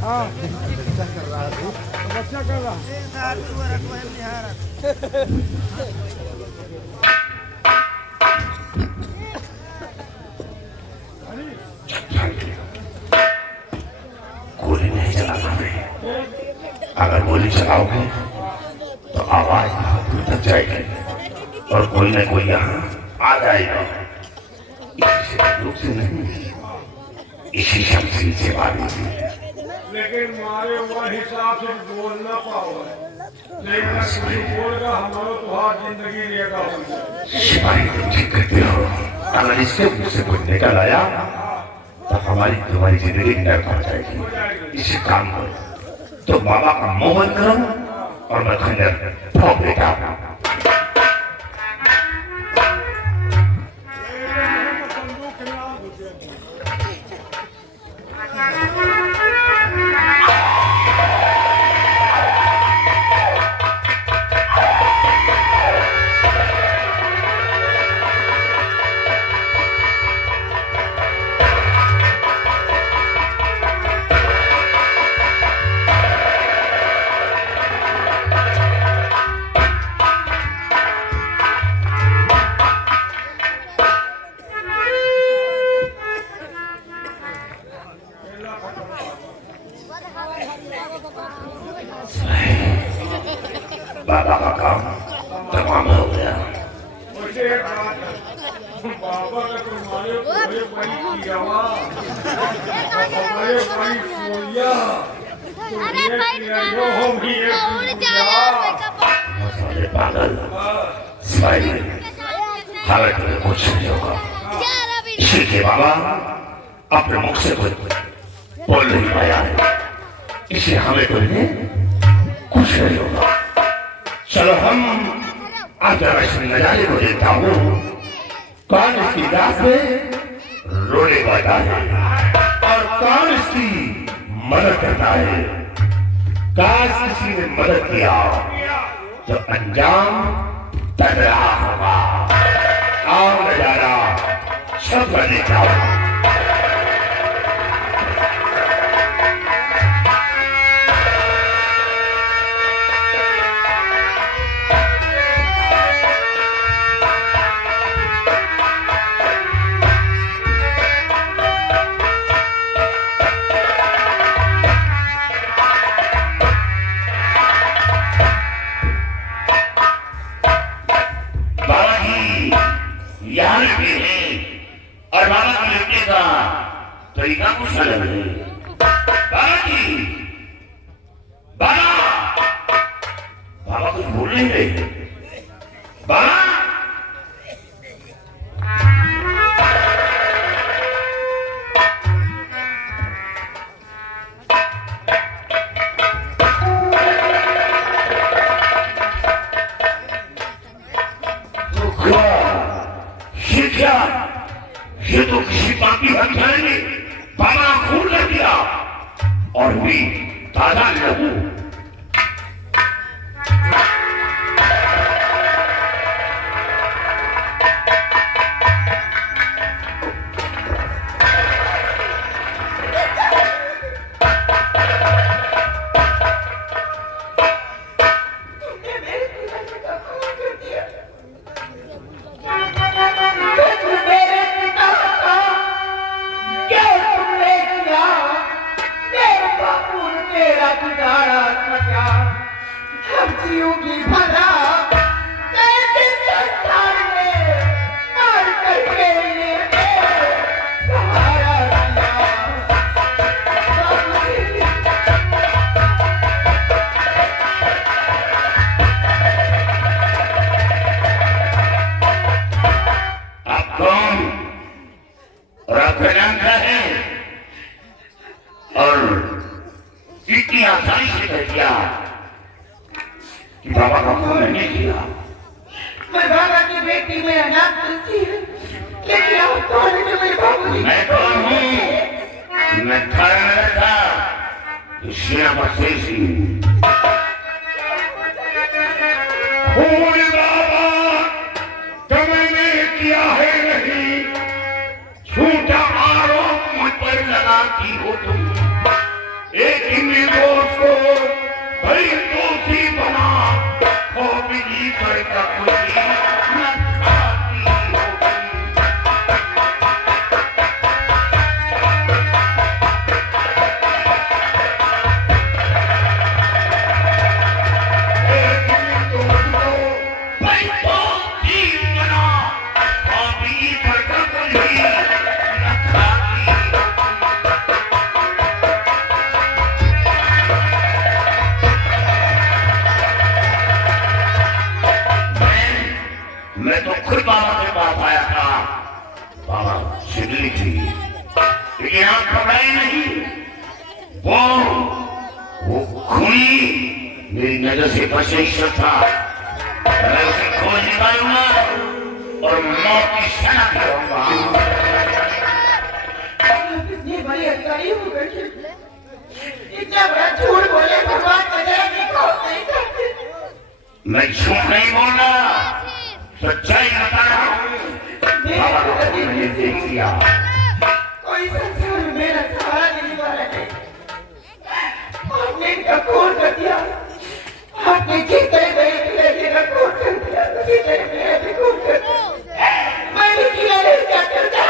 हाँ बच्चा कर रहा है, बच्चा कर रहा गोली नहीं चलाना है। अगर गोली चलाओगे तो आवाज बहुत दूर तक जाएगी और कोई ना कोई यहाँ आ जाएगा। इसी बंदूक से नहीं, इसी शमशीर से मारेंगे। लेकिन मारे हुआ हिसाब से बोल ना पाओ, लेकिन कुछ बोलेगा हमारा तो हाथ जिंदगी लेगा। सिपाही तुम ठीक कहते हो। अगर इसके मुंह से कुछ निकल आया तो हमारी तुम्हारी जिंदगी नरक हो जाएगी। इसी काम करो तो बाबा का मुंह बंद करो और मैं खंजर ठोक देता हूँ। बाबा का काम तमाम हो गया। बाबा का तुम्हारे पूरे बनी किया हमारे बनी सोया सारे पागल सिपाही हमें तुम्हें कुछ नहीं होगा। इसलिए बाबा अपने मुख से कुछ बोल नहीं पाया है, इसलिए हमें तुम्हें कुछ नहीं होगा। चलो हम आज इस नजारे को देखता हूँ। कौन इसकी रात में रोने वाला है और कौन इसकी मदद करता है। काश किसी ने मदद किया तो अंजाम तगड़ा होगा। आओ नजारा सब देखता हूँ। और बाबा की लड़के का तरीका कुछ अलग है। बाबा की बाबा कुछ बोल नहीं रहे। बाबा ये तो किसी पापी हत्यारे ने बाबा खून कर दिया और हुई ताजा लहू। इतनी आसानी से कर दिया कि बाबा का खून नहीं किया। मैं बाबा की बेटी मेरा नाम तुलसी है, लेकिन आप कौन है जो मेरे बाबूजी? मैं कौन हूँ? मैं थाना था श्यामा शेषी। खून बाबा तुमने किया है नहीं, झूठा आरोप मुझ पर लगाती हो तुम। वो खूनी मेरी नजर से बच नहीं सकता। मैं उसे खोज निकालूंगा और मौत की सजा करूंगा। इतनी बड़ी अधिकारी हो गई, इतना बड़ा झूठ बोले, भगवान का जरा भी खौफ नहीं करते। मैं झूठ नहीं बोल रहा, सच्चाई बता रहा हूँ। बाबा को मैंने देख लिया। कोई संसार में मेरा सहारा नहीं वाला है। आपने इनका खून कर दिया, आपने जितने मेरे पिताजी का खून कर दिया, उसी तरह मेरा भी खून कर दिया। मैं भी किया नहीं क्या करता।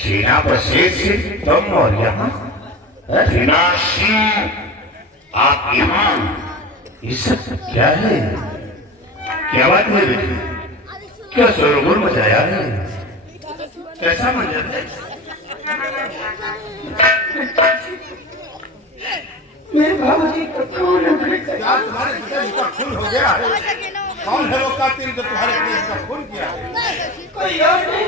सेना पर शेर से तुम और यहाँ सेना सिंह, आप यहाँ ये सब क्या है? क्या बात है बेटी? क्या शोरगुल मचाया है? कैसा मंजर है? मेरे बाबूजी का खून हो गया। क्या तुम्हारे पिताजी का खून हो गया है? कौन है वो कातिल जो तुम्हारे पिताजी का खून किया है? कोई और नहीं।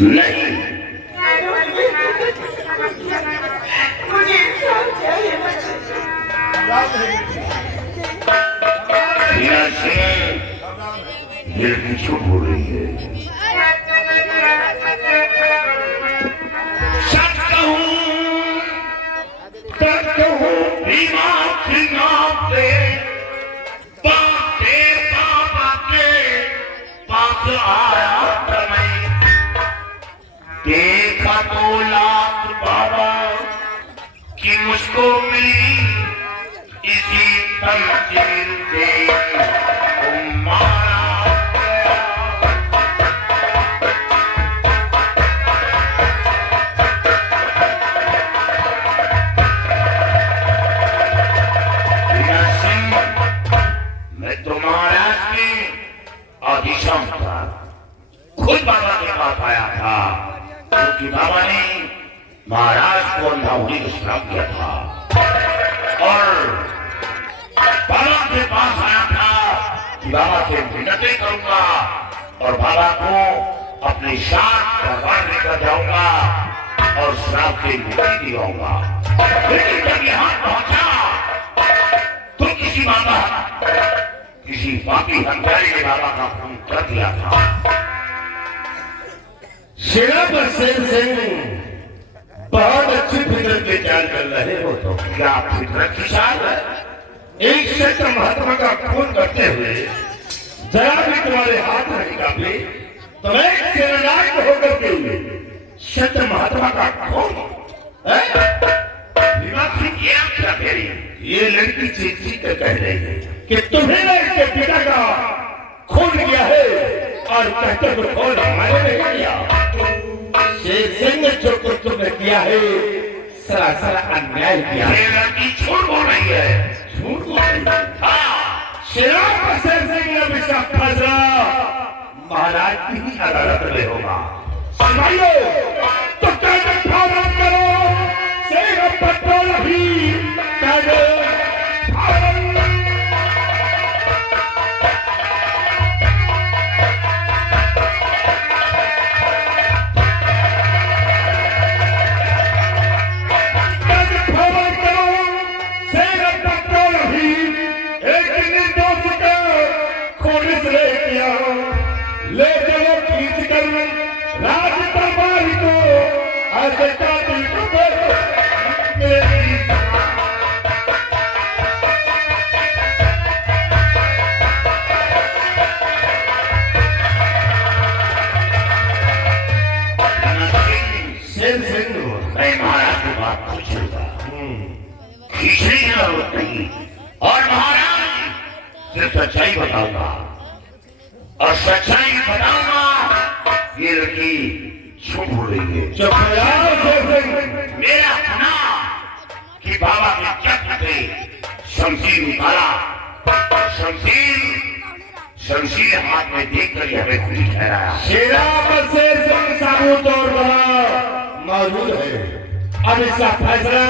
नहीं, मुझे इंसाफ चाहिए। सेना सिंह ये लड़की झूठ बोल रही है। सच कहूँ भीमा खिलाते बाते बाबा के पास आया था मैं। देखा तो लात बाबा कि मुझको मिली इसी तंजीर से मारा गया। मैं तो महाराज के आदिशम था, खुद बाबा के पास आया था, क्योंकि बाबा ने महाराज को अंधा होने का श्राप दिया था। और बाबा के पास आया था कि बाबा से मिन्नतें करूंगा और बाबा को अपने साथ दरबार लेकर जाऊंगा और श्राप से मुक्ति दिलाऊंगा। लेकिन जब यहाँ पहुंचा तो किसी पापी हत्यारे ने बाबा का खून कर दिया था। सेना पर शेर सिंह बहुत अच्छी फिक्र के जान कर रहे हो तो क्या फिक्र की शान है? एक सत्य महात्मा का खून करते हुए जरा भी तुम्हारे हाथ नहीं कांपे तो मैं सेनानायक होकर के सत्य महात्मा का खून ये लड़की चीख कर कह रही है कि तुम्हें ना इसके पिता का खून किया है और कहते हो खून हमारे नहीं किया। शेर सिंह जो कुछ तुमने किया है सरासर अन्याय किया है। लड़की झूठ बोल रही है, झूठ बोल रही है। हाँ, शेर सिंह ने इसका फैसला महाराज की ही अदालत में होगा। सुनाइए तो कैसे फार्म करो शेर पटोल भी कैसे ले चलो खींच कर राज दरबार को ऐसे कातिल को शेर सिंह मैं महाराज की बात पूछूंगा, खींचने की जरूरत नहीं और महाराज सिर्फ सच्चाई बताऊंगा और सच्चाई बताऊंगा। ये लड़की झूठ बोल रही है। मेरा गुनाह कि बाबा के चक्र से शमशीर निकाला, शमशीर शमशीर हाथ में देखकर ही हमें खुली ठहराया। शेरा पर से सिंह साबूत और गवाह मौजूद है। अब इसका फैसला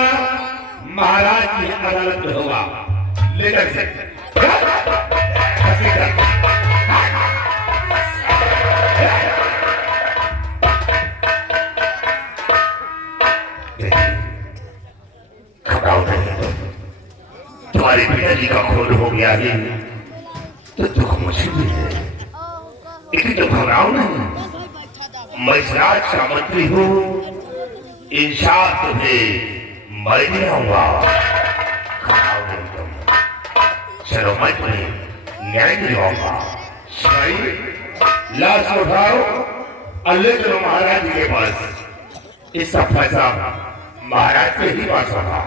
महाराज की अदालत में होगा। लेकर से घबराओ नहीं, तुम्हारे पिताजी का खून हो गया है तो दुख मुझे भी है, लेकिन तुम घबराओ नहीं। मैं इस राज का मंत्री हूँ, इंशाअल्लाह तुम्हें मैं भी आऊंगा। घबराओ नहीं तुम, चलो मैं तुम्हें न्याय दिलवाऊंगा। लाश उठाओ और ले चलो महाराज जी के पास। इसका फैसला महाराज के ही पास होगा।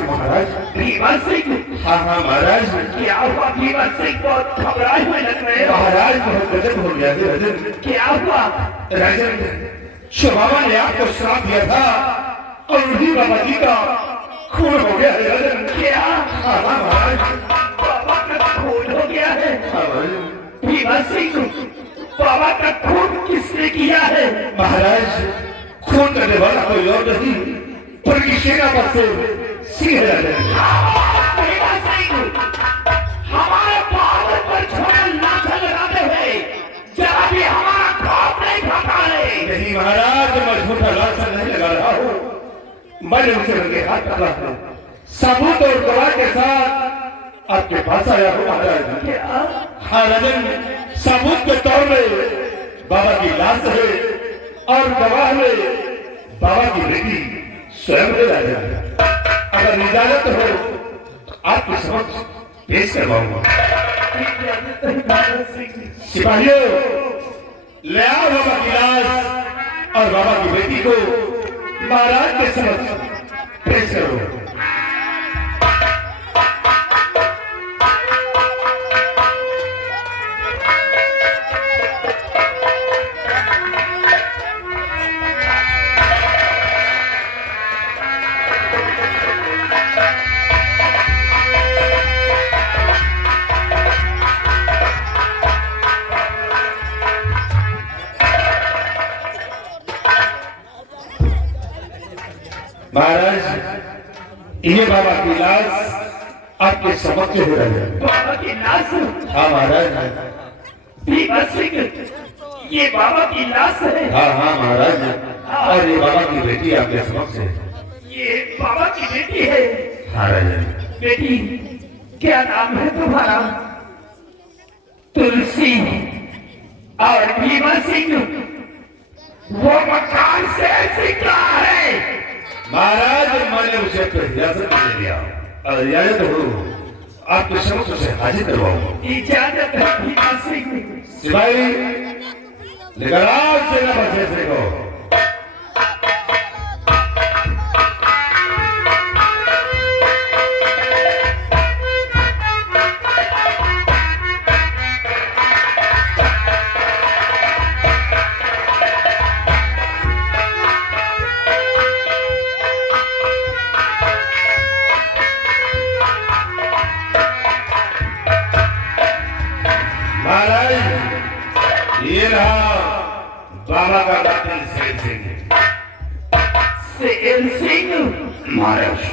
महाराज भीमा सिंह, हाँ हाँ महाराज, क्या हुआ? भीमा सिंह बहुत घबराए हुए लग रहे हो। महाराज बहुत गजब हो गया है राजन। क्या हुआ? राजन, बाबा ने आपको श्राप दिया था और उन्हीं बाबा जी का खून हो गया है राजन। क्या? हाँ हाँ महाराज, बाबा का खून हो गया है? हाँ महाराज। भीमा सिंह, बाबा का खून किसने किया है? महाराज, खून करने वाला कोई और नहीं बल्कि सेना पर से सिंह राजन। भीमा सिंह, हमारे बाबा पर छोटा लाठा लगाते हुए जरा भी हमारा खौफ नहीं खाता है। नहीं महाराज, मैं झूठा लाशा नहीं लगा रहा हूँ, मैंने उसे रंगे हाथ पकड़ा है, सबूत और गवाह के साथ आपके पास आया हूँ महाराज। हाँ राजन, सबूत के तौर में बाबा की लाश है और गवाह में बाबा की बेटी स्वयं है राजन। अगर इजाजत हो तो आपके समक्ष पेश करवाऊंगा। सिपाहियों, ले आओ बाबा की लाश और बाबा की बेटी को महाराज के समक्ष पेश करो। महाराज, ये बाबा की लाश आपके समक्ष हो रही है। बाबा की लाश? हाँ महाराज। भीमा सिंह, ये बाबा की लाश है? हाँ हाँ महाराज, और ये बाबा की बेटी आपके समक्ष है। ये बाबा की बेटी है? हाँ राजन। बेटी, क्या नाम है तुम्हारा? तुलसी। और भीमा सिंह, वो मकान से सिंह रहा है? महाराज, मैंने उसे हिरासत में ले लिया और इजाजत हो आपके समक्ष उसे हाजिर करवाऊंगा। इजाजत है भीमा सिंह? सिपाही, लेकर आओ सेना पर फैसले को। ये रहा बाबा का वकील सेल सिंह। सेल सिंह, महाराज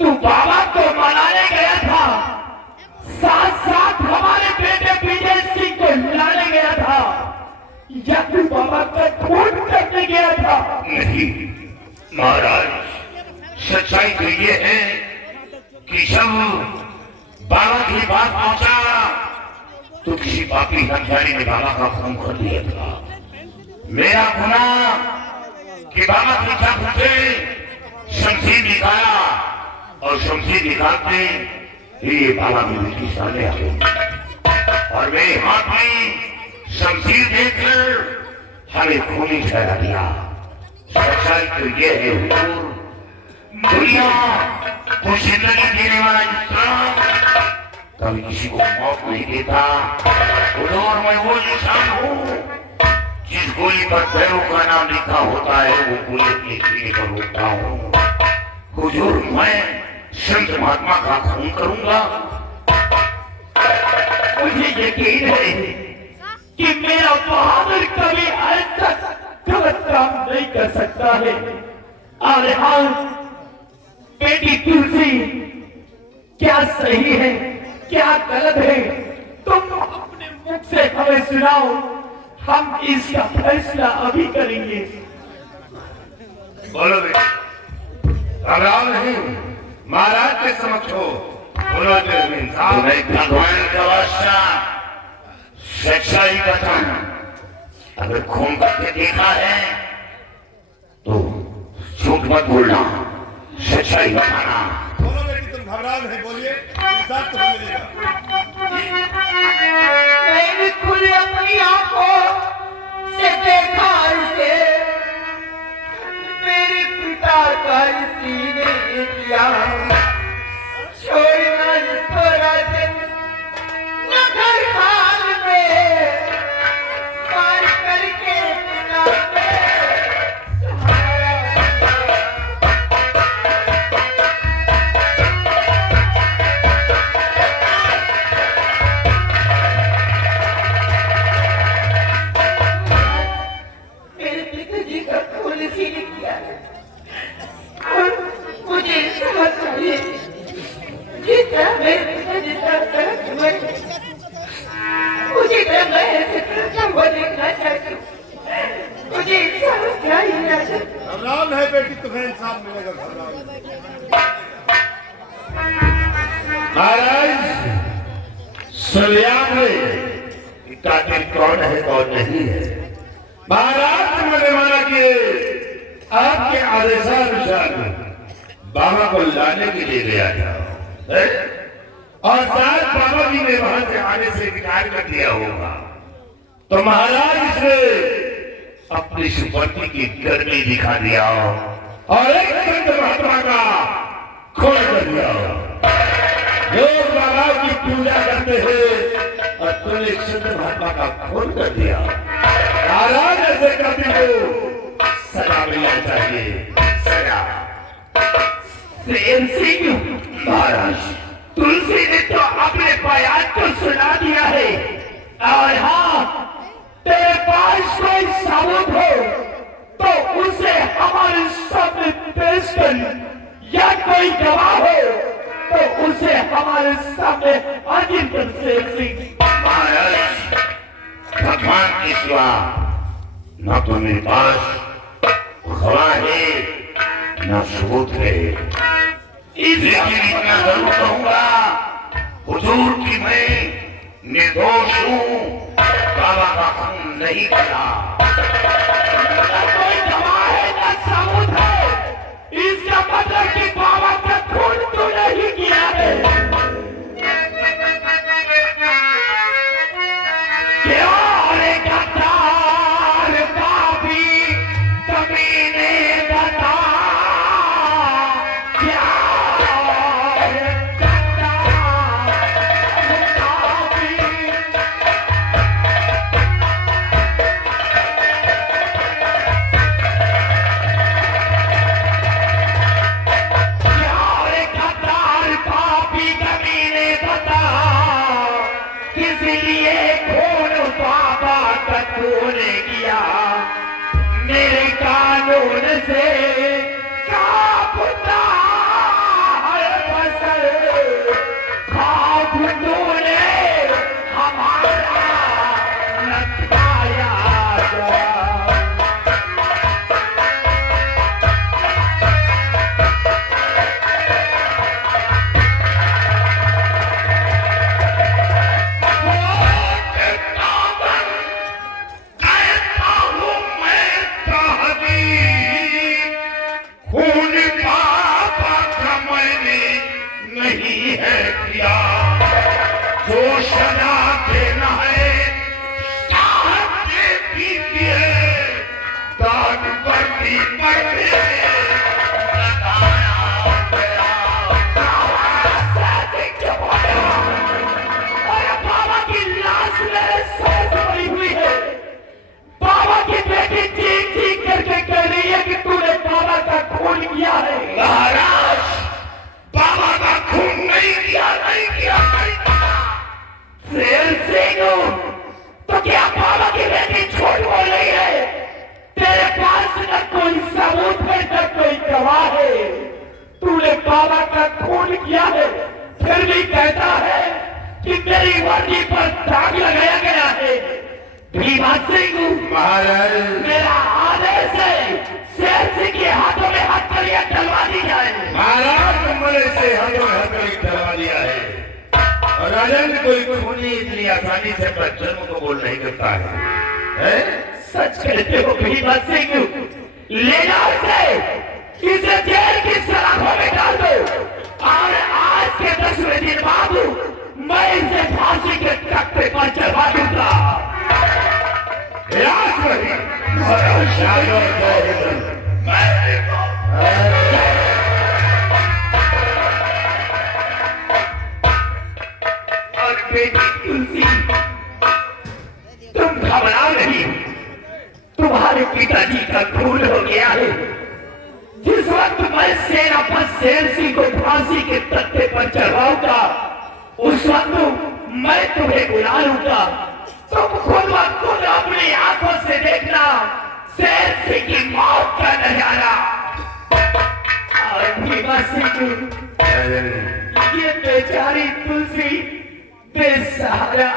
तू बाबा को मनाने गया था, साथ साथ हमारे बेटे विजय सिंह को लाने गया था, या तू बाबा का खून करने गया था? नहीं महाराज, सच्चाई तो ये है कि जब बाबा की बात पहुंचा तो किसी पापी हत्यारी ने बाबा का खून कर दिया था। मेरा गुनाह कि बाबा की चाकू से शमशीर निकाला और शमशीर निकालते ये बाबा की बेटी सामने आ गई और मेरे हाथ में शमशीर देखकर हमें खूनी ठहरा दिया। सच्चाई तो ये है हुजूर, दुनिया को जिंदगी देने वाला इंसान कभी किसी को मौत नहीं देता। हुजूर, मैं वो इंसान हूँ जिस गोली पर भैरव का नाम लिखा होता है वो गोली अपने सीने पर रोकता हूँ। हुजूर, मैं संत महात्मा का खून करूंगा। मुझे यकीन है कि मेरा बहादुर कभी आज तक गलत काम नहीं कर सकता है। और हाँ, बेटी तुलसी, क्या सही है क्या गलत है, तुम अपने मुख से हमें सुनाओ, हम इसका फैसला अभी करेंगे। बोलो बेटा, घबराओ नहीं, महाराज के समक्ष हो। बोलो तुम्हें भगवान का वास्ता सच्चाई बताना। अगर खून करके देखा है तो झूठ मत बोलना, सच्चाई बताना। बोलो बेटी, तुम घबराओ नहीं, बोलिए, इंसाफ तुम्हें मिलेगा। मैंने खुद अपनी आंखों से देखा इसे, मेरे पिता का इसी ने किया। छोड़ना इसको राजन न घर हाल में, मार करके पिता में सहारा। मेरे पिताजी का खून इसी ने किया है और मुझे इंसाफ चाहिए। जिस तरह मेरे पिताजी उसी तरह मैं ऐसे करता हुआ देखना चाहती हूँ। मुझे इंसाफ चाहिए राजन। घबराओ नहीं बेटी, तुम्हें इंसाफ मिलेगा, घबराओ नहीं। महाराज सुलियान कातिल कौन है कौन नहीं है। महाराज तुमने माना कि आपके आदेशानुसार बाबा को लाने के लिए गया था और शायद बाबा जी ने वहां से आने से इनकार कर दिया होगा, तो महाराज इसने अपनी सुपत्ति की गर्मी दिखा दिया और एक संत महात्मा का खून कर दिया। लोग बाबा की पूजा करते हैं और तुमने एक संत महात्मा का खून कर दिया। महाराज ऐसे करते हो सजा मिलना चाहिए, सजा। प्रेम सिंह, महाराज तुलसी ने तो अपने बयान को सुना दिया है और हाँ, तेरे पास कोई सबूत हो तो उसे हमारे सामने पेश कर, या कोई गवाह हो तो उसे हमारे सामने हाजिर कर। शेर सिंह, महाराज भगवान के सिवा न तो मेरे पास गवाह है न सबूत है। लेकिन इतना जरूर कहूंगा हुजूर कि मैं निर्दोष हूँ, बाबा का खून नहीं किया। न कोई गवाह है न सबूत है, इसका मतलब कि बाबा का खून तो नहीं किया है। क्यों रे गद्दार पापी, कमीने बता, क्या रे गद्दार पापी। खून से कांपता है फसल, खाक तूने हमारा न खाया गया। खून पापा का मैंने नहीं है किया, जो सजा देना है साहब ने भी दिए, दाग वर्दी पर बाबा की लाश मेरे सर से पड़ी हुई है। बाबा की बेटी चीख चीख करके कह रही है कि तूने बाबा का खून किया है। महाराज, बाबा का खून नहीं किया, नहीं किया, नहीं किया। शेर सिंह, तो क्या बाबा की बेटी झूठ बोल रही है? तेरे पास न कोई सबूत है न कोई गवाह है। तूने बाबा का खून किया है, फिर भी कहता है कि मेरी वर्दी पर दाग लगाया गया है। भीमा सिंह महाराज, मेरा आदेश है शेर सिंह के हाथों में हथकड़ियां डलवा दी जाए। महाराज, तुमने से हाथों में हथकड़ी डलवा दिया है। और राजन कोई खूनी इतनी आसानी से अपना जन्म को बोल नहीं करता है? सच कहते हो भीमा सिंह? ले जाओ इसे जेल की सलाखों में डाल दो, और आज के 10वें दिन बाद मैं इसे फांसी के तख्ते पर चढ़वा दूंगा। और बेटी तुलसी, तुम घबराओ नहीं, तुम्हारे पिताजी का खून हो गया है। जिस वक्त मैं सेनापति शेर सिंह को फांसी के तख्ते पर चढ़वाऊंगा, उस वक्त मैं तुम्हें बुला लूंगा। तुम खुद ब खुद अपनी आंखों से देखना शेर सिंह की मौत का नजारा। और भीमा सिंह, ये बेचारी तुलसी बेसहारा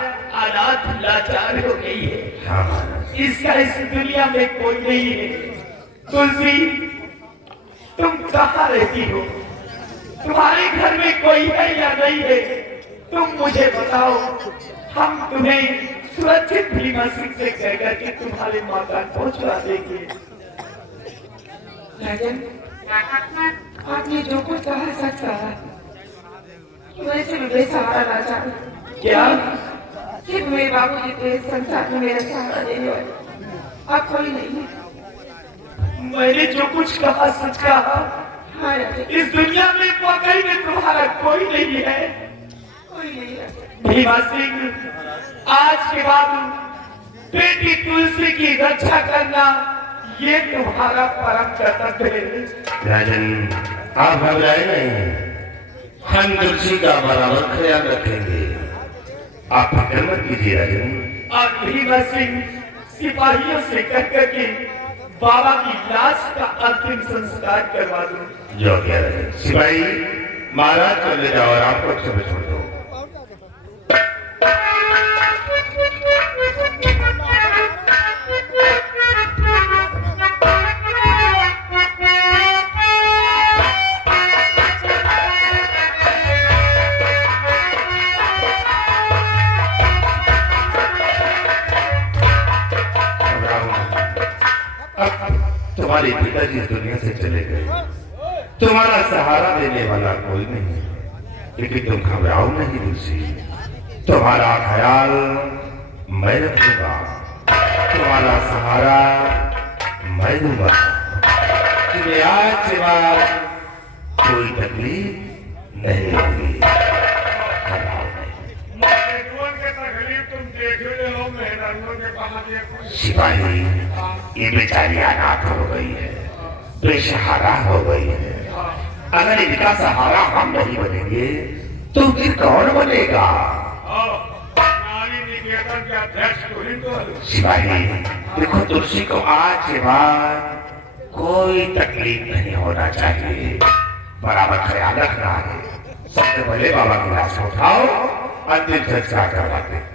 अनाथ लाचार हो गई है। इसका इस दुनिया में कोई नहीं है। तुलसी, तुम कहाँ रहती हो? तुम्हारे घर में कोई है या नहीं है? तुम मुझे बताओ, हम तुम्हें सुरक्षित भीमा सिंह से कहकर के तुम्हारे मकान पहुंचवा देंगे। राजन, आपने जो कुछ कहा सच कहा। वैसे भी बेसहारा लाचार क्या? सिर्फ मेरे बाबूजी के संसार में मेरा सहारा देने वाले आप कोई नहीं है। मैंने जो कुछ कहा सच कहा। हाँ राजन, इस दुनिया में वाकई में तुम्हारा कोई नहीं है। कोई नहीं है। भीमा सिंह, आज के बाद बेटी तुलसी की रक्षा करना ये तुम्हारा परम कर्तव्य है। राजन, आप घबराए नहीं, हम तुलसी का बराबर ख्याल रखेंगे। आप फिक्र मत कीजिए राजन। और भीमा सिंह, सिपाहियों से कहकर के बाबा की लाश का अंतिम संस्कार करवा दो। जो क्या राजन। सिपाही, महाराज को ले जाओ और आपको सब छोड़ दो। तुम्हारे पिताजी इस दुनिया से चले गए, तुम्हारा सहारा देने वाला कोई नहीं है। लेकिन तुम घबराओ नहीं तुलसी, तुम्हारा ख्याल मैं रखूंगा, तुम्हारा सहारा मैं दूंगा। तुम्हें आज के बाद कोई तकलीफ नहीं होगी। सिपाही, ये बेचारी अनाथ हो गई है, बेसहारा हो गई है। अगर इनका सहारा हम नहीं बनेंगे तो फिर कौन बनेगा? सिपाही, देखो तुलसी को आज के बाद कोई तकलीफ नहीं होना चाहिए, बराबर ख्याल रखना है। सबसे पहले बाबा की लाश को उठाओ, अंतिम संस्कार करवाते हैं।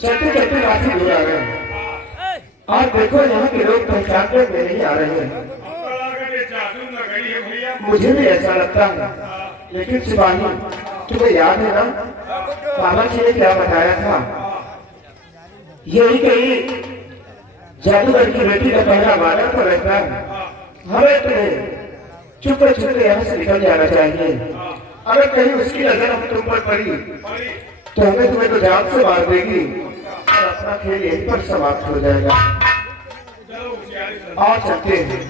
चलते चलते काफी दूर आ गए हैं और देखो यहाँ के लोग पहचानने में नहीं आ रहे हैं। मुझे भी ऐसा लगता है, लेकिन सिपाही तुम्हें याद है ना बाबा जी ने क्या बताया था? यही कहीं जादूगर की बेटी का पहला वादा तो रहता है। हमें तुम्हें चुप चुप यहाँ से निकल जाना चाहिए। अगर कहीं उसकी नजर हम तुम पर पड़ी तो हमें तुम्हें तो जान से मार देगी और अपना खेल यहीं पर समाप्त हो जाएगा। और चलते हैं।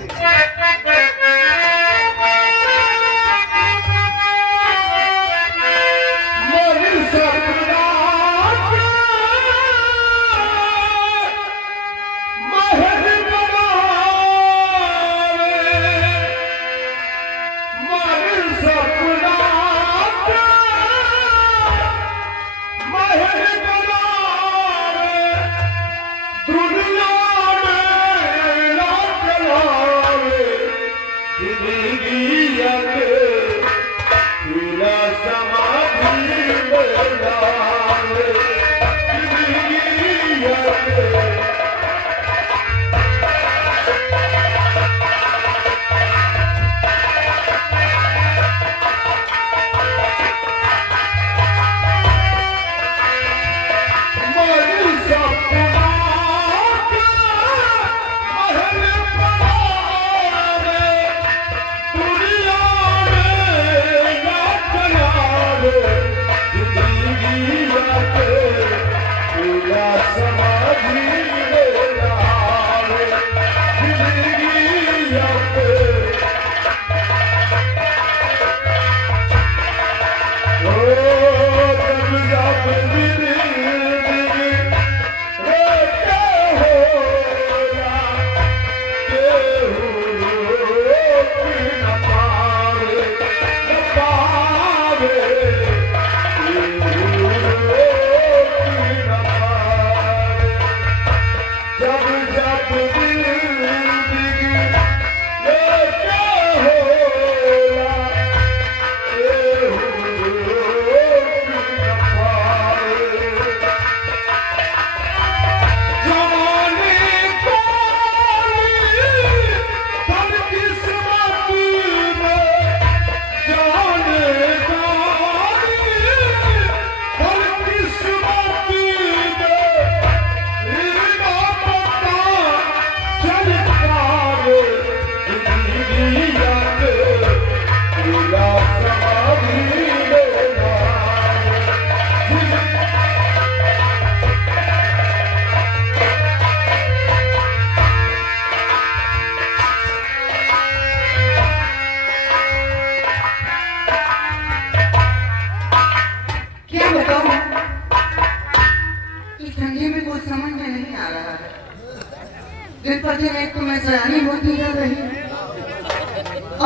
दिन पर दिन एक तो मैं सयानी होती जा रही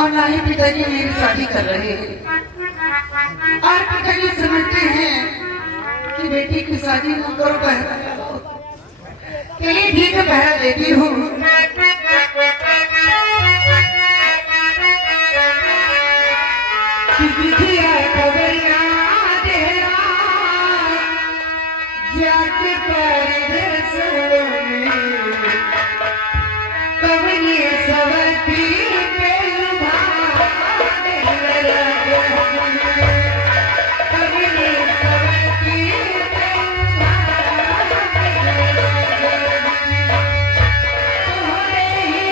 और ना ही पिताजी मेरी शादी कर रहे हैं। और पिताजी समझते हैं कि बेटी की शादी न करो, पहरा चलिए ठीक है पहरा देती हूँ। जाके परदेस में कवनी सवती पे लुभाने लगे, कवनी सवती पे लुभाने लगे, तुम्हारे ही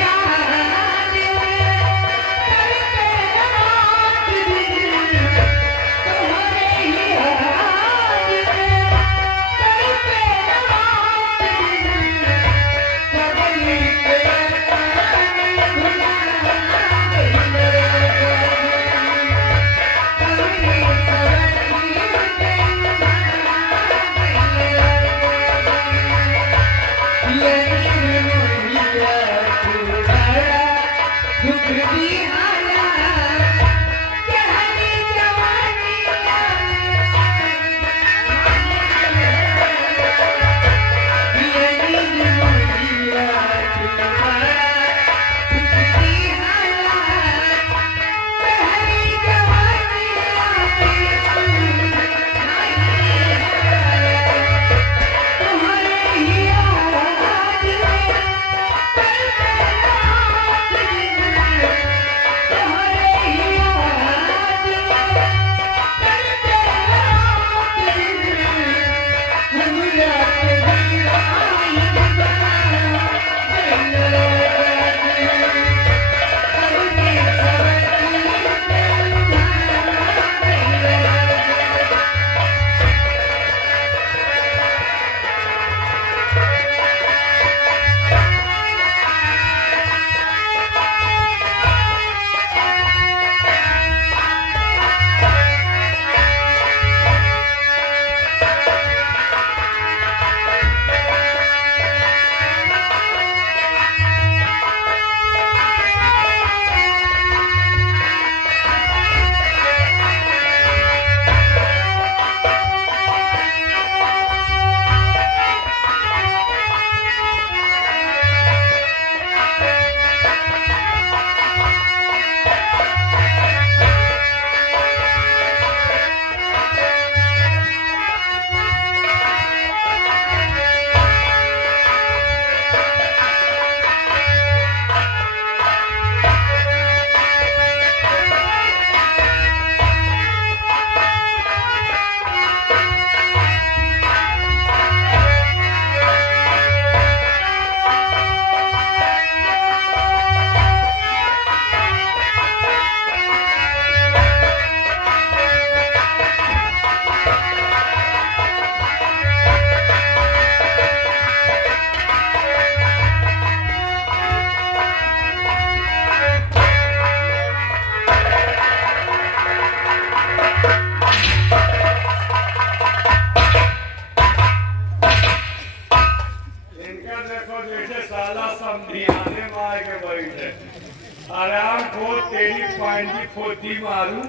आराम को तेरी पांजी खोती मारू।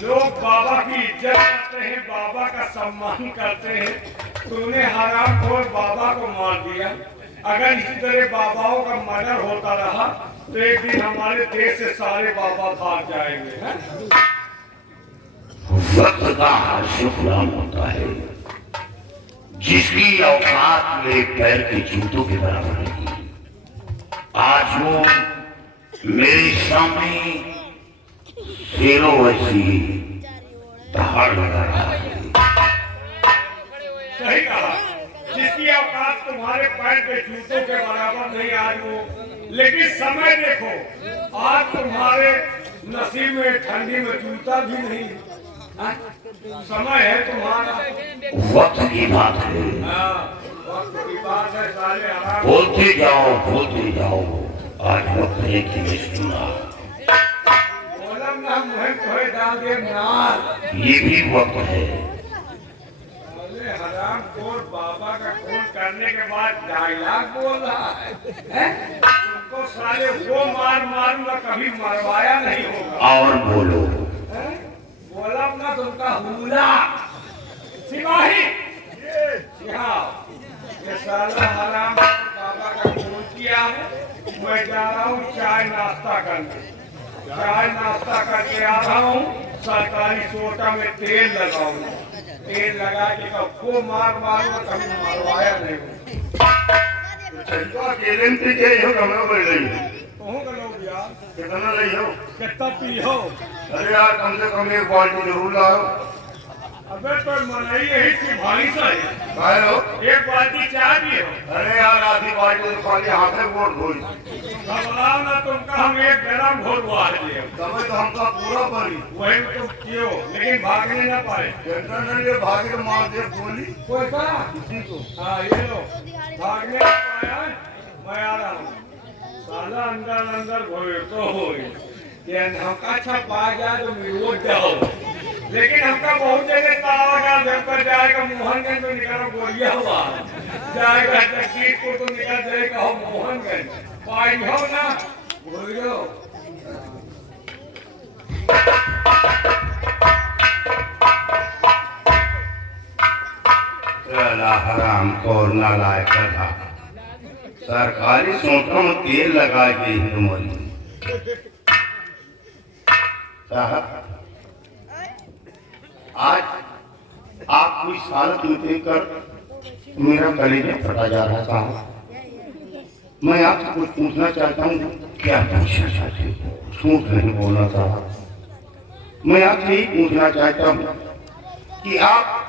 लोग बाबा की इज्जत करते हैं, बाबा का सम्मान करते हैं, तूने हराम खोर बाबा को मार दिया। अगर इसी तरह बाबाओं का मर्डर होता रहा तो एक दिन हमारे देश से सारे बाबा भाग जाएंगे। है? वक्त का हर शुक्रान होता है जिसकी औकात में पैर के जूतों के बराबर नहीं। आज वो मेरे सामने शेरों वैसी दहाड़ लगा रहा है। सही कहा, जिसकी औकात तुम्हारे पैर के जूतों के बराबर नहीं आज वो। लेकिन समय देखो, आज तुम्हारे नसीब में ठंडी में जूता भी नहीं। समय है तुम्हारा, वक्त की बात है। वक्त की बात है। साले आराम बोलते जाओ। आज वक्त है कि मैं सुना। बोलम ना मुहे कोई डाल दे नाल। ये भी वक्त है। साले हराम खोर बाबा का खून करने के बाद डायलॉग बोल रहा है? तुमको साले वो मारूंगा, कभी मरवाया नहीं होगा। और बोलो। बोला ना तुमका हुला सिपाही। ये साला हराम बाबा का खून किया है। मैं जा रहा हूँ चाय नाश्ता करके आ रहा हूँ। सरकारी सोटा में तेल लगाऊंगा, तेल लगा के को मारूंगा, कभी मरवाया नहीं कितना नहीं हो? कितना पी हो? अरे यार कम से कम एक बाल्टी जरूर लाओ। अबे तो मलाई यही थी भाई साहब, काय हो? एक बाल्टी चाय भी हो। अरे यार आधी बाल्टी तो खाली हाथ में वोट धोई। घबराओ ना, तुमका हम एक गरम घोरवा दिए। तब तो हमका पूरा पड़ी। वही तुम कियो, लेकिन भागने ना पाए। टेंशन नहीं है, भागे तो मार दे गोली कोई का? किसी को। हाँ ये लो, भागने ना पाया। मैं आ रहा हूँ। साला अंदर घोर तो हो ये हमका छपा जाए तो मिलो जाओ। लेकिन हमका बहुत जगह तावा का जाएगा मोहनगंज तो निकलो गोलिया हुआ जाएगा, जगदीश को तो निकल जाएगा हो मोहनगंज। पाई हो ना बोलो साला हराम को नालायक था सरकारी सोटों में तेल लगा के ही मोरी साहब आज आप कोई हालत में देखकर मेरा कलेजा फटा जा रहा था। मैं आपसे कुछ पूछना चाहता हूँ। क्या पूछना चाहते हो? झूठ नहीं बोलना साहब। मैं आपसे यही पूछना चाहता हूँ कि आप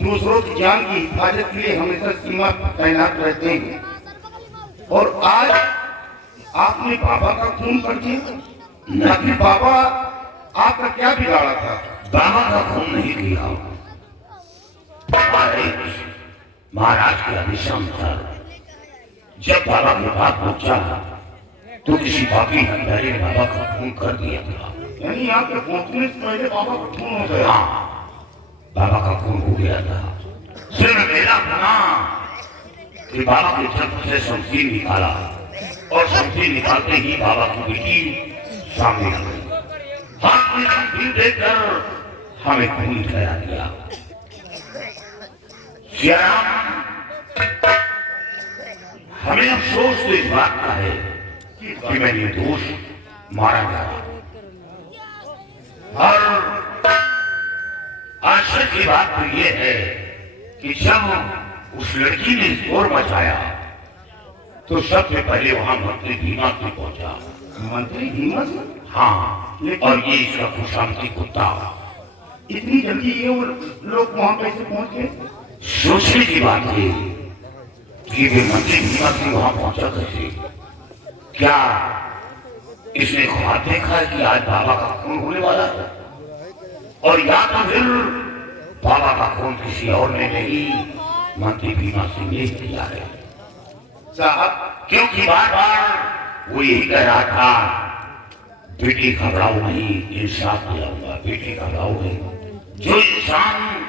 दूसरों की जान की हिफाजत के लिए हमेशा सीमा पर तैनात रहते हैं और आज आपने बाबा का खून कर दिया। ताकि बाबा आपका क्या बिगाड़ा था? बाबा का खून नहीं किया। महाराज के आदेशानुसार जब बाबा के पास पहुंचा तो किसी पापी हत्यारे ने बाबा का खून कर दिया था। यानी आपके पहुंचने से पहले बाबा का खून हो गया? हाँ, बाबा का खून हो गया था। सिर्फ मेरा गुनाह कि बाबा के जब से शमशीर निकाला और शमशीर निकालते ही बाबा की बेटी सामने आ गई। हाथ में शमशीर देकर हमें खून ठहरा दिया। सियाराम, हमें अफसोस तो इस बात का है कि मैं निर्दोष मारा जा रहा। और आश्चर्य की बात तो यह है कि जब उस लड़की ने शोर मचाया तो सबसे पहले वहां मंत्री भीमा से पहुंचा। मंत्री भीमा से? हाँ, और ये इसका खुशामती कुत्ता। इतनी जल्दी ये लोग वहां कैसे पहुंच गए? सोचने की बात है कि वे मंत्री भीमा से वहां पहुंचा कैसे? क्या इसने ख्वाब देखा है कि आज बाबा का खून होने वाला है? और या तो फिर बाबा का खून किसी और ने नहीं मंत्री भीमा सिंह ने किया है साहब। क्योंकि बार बार वो यही कह रहा था, बेटी घबराओ नहीं, इंसाफ दिलाऊंगा, बेटी घबराओ नहीं। जो इंसान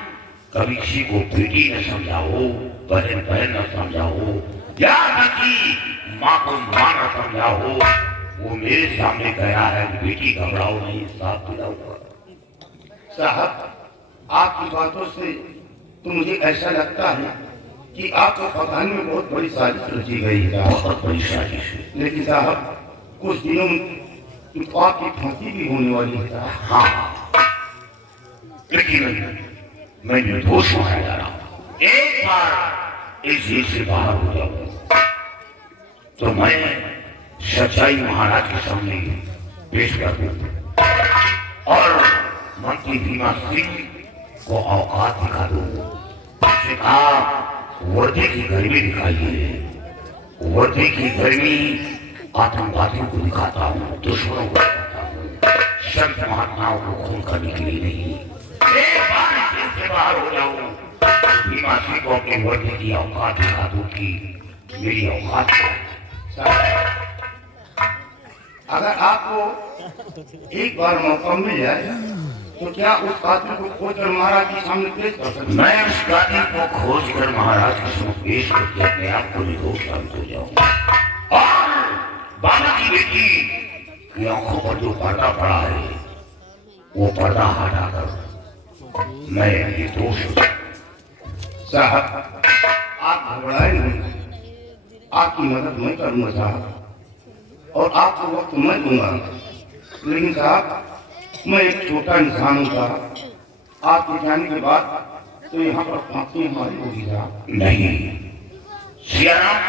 कभी किसी को बेटी न समझाओ, बहन बहन न समझाओ, या कि माँ को माँ न समझाओ, वो मेरे सामने कह रहा है कि बेटी घबराओ नहीं, इंसाफ दिलाऊंगा। साहब, आपकी बातों से तो मुझे ऐसा लगता है कि आपको पकाने में बहुत बड़ी साजिश रची गई है। बहुत बड़ी साजिश है। लेकिन साहब कुछ दिनों में तो आपकी फांसी भी होने वाली है साहब। हाँ, लेकिन मैं निर्दोष माना जा रहा हूँ। एक बार इस जेल से बाहर हो जाऊँ तो मैं सच्चाई महाराज के सामने पेश कर दूँ और मंत्री भीमा सिंह को औकात दिखा दूँ। उसने कहा, वर्दी की गर्मी दिखाइए। वर्दी की गर्मी आतंकवादियों को दिखाता हूँ, दुश्मनों को दिखाता हूँ, संत महात्माओं को खून करने के लिए नहीं। एक बार जेल से बाहर हो जाऊँ तो भीमा सिंह को अपनी वर्दी की औकात दिखा दूँ कि मेरी औकात है। अगर आपको एक बार मौका मिल जाए तो क्या उस कातिल को खोजकर महाराज के सामने पेश कर सकते? मैं उस कातिल को खोजकर महाराज के सामने पेश करके अपने आप को निर्दोष साबित हो जाऊंगा और बाबा की बेटी की आंखों पर जो पर्दा पड़ा है वो पर्दा हटाकर मैं निर्दोष हूं। साहब, आप घबराए नहीं, आपकी मदद मैं करूंगा साहब, और आपको वक्त मैं दूंगा। लेकिन साहब, मैं एक छोटा इंसान हूँ साहब। आपके जाने के बाद तो यहाँ पर फांसी हमारी होगी साहब। नहीं सियाराम,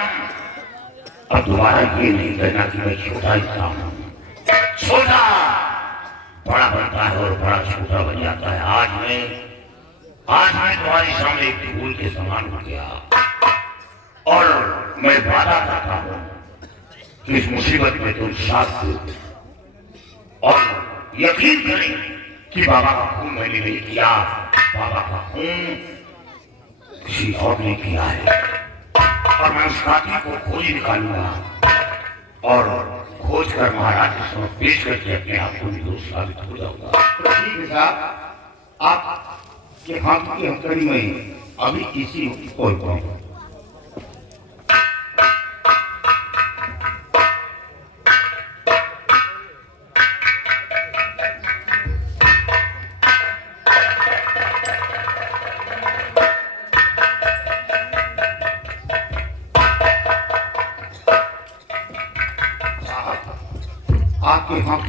अब दोबारा ये नहीं कहना कि मैं छोटा इंसान हूँ। छोटा बड़ा बनता है और बड़ा छोटा बन जाता है। आज मैं तुम्हारे सामने एक फूल के समान हो गया और मैं वादा करता हूँ कि इस मुसीबत में तुम साथ हो और यकीन करें कि बाबा का खून मैंने नहीं किया, बाबा का खून किसी और ने किया है और मैं उस कातिल को खोज निकालूंगा और खोज कर महाराज के समक्ष पेश करके अपने आप को निर्दोष साबित हो जाऊंगा। तो ठीक है साहब, आपके हाथ की हथकड़ी में अभी इसी को करूँगा।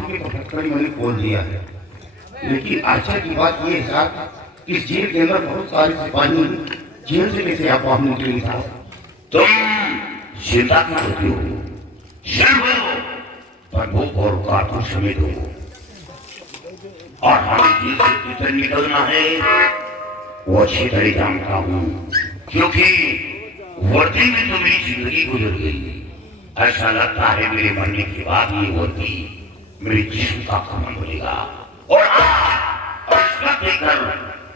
की तो फैक्ट्री मैंने खोल दिया है, लेकिन अच्छा की बात ये है साहब कि इस जेल के अंदर बहुत सारे सिपाही जेल से कैसे आप बाहर निकलेंगे साहब? तुम चिंता क्यों करते हो? बंदूक और कारतूस समेत हो और हम जेल से किधर निकलना है वो अच्छी तरह जानता हूँ, क्योंकि वर्दी में तो मेरी जिंदगी गुजर गई। ऐसा लगता है मेरे मरने के बाद ये वर्दी मेरे जिस्म का कमन बनेगा। और इसका देखकर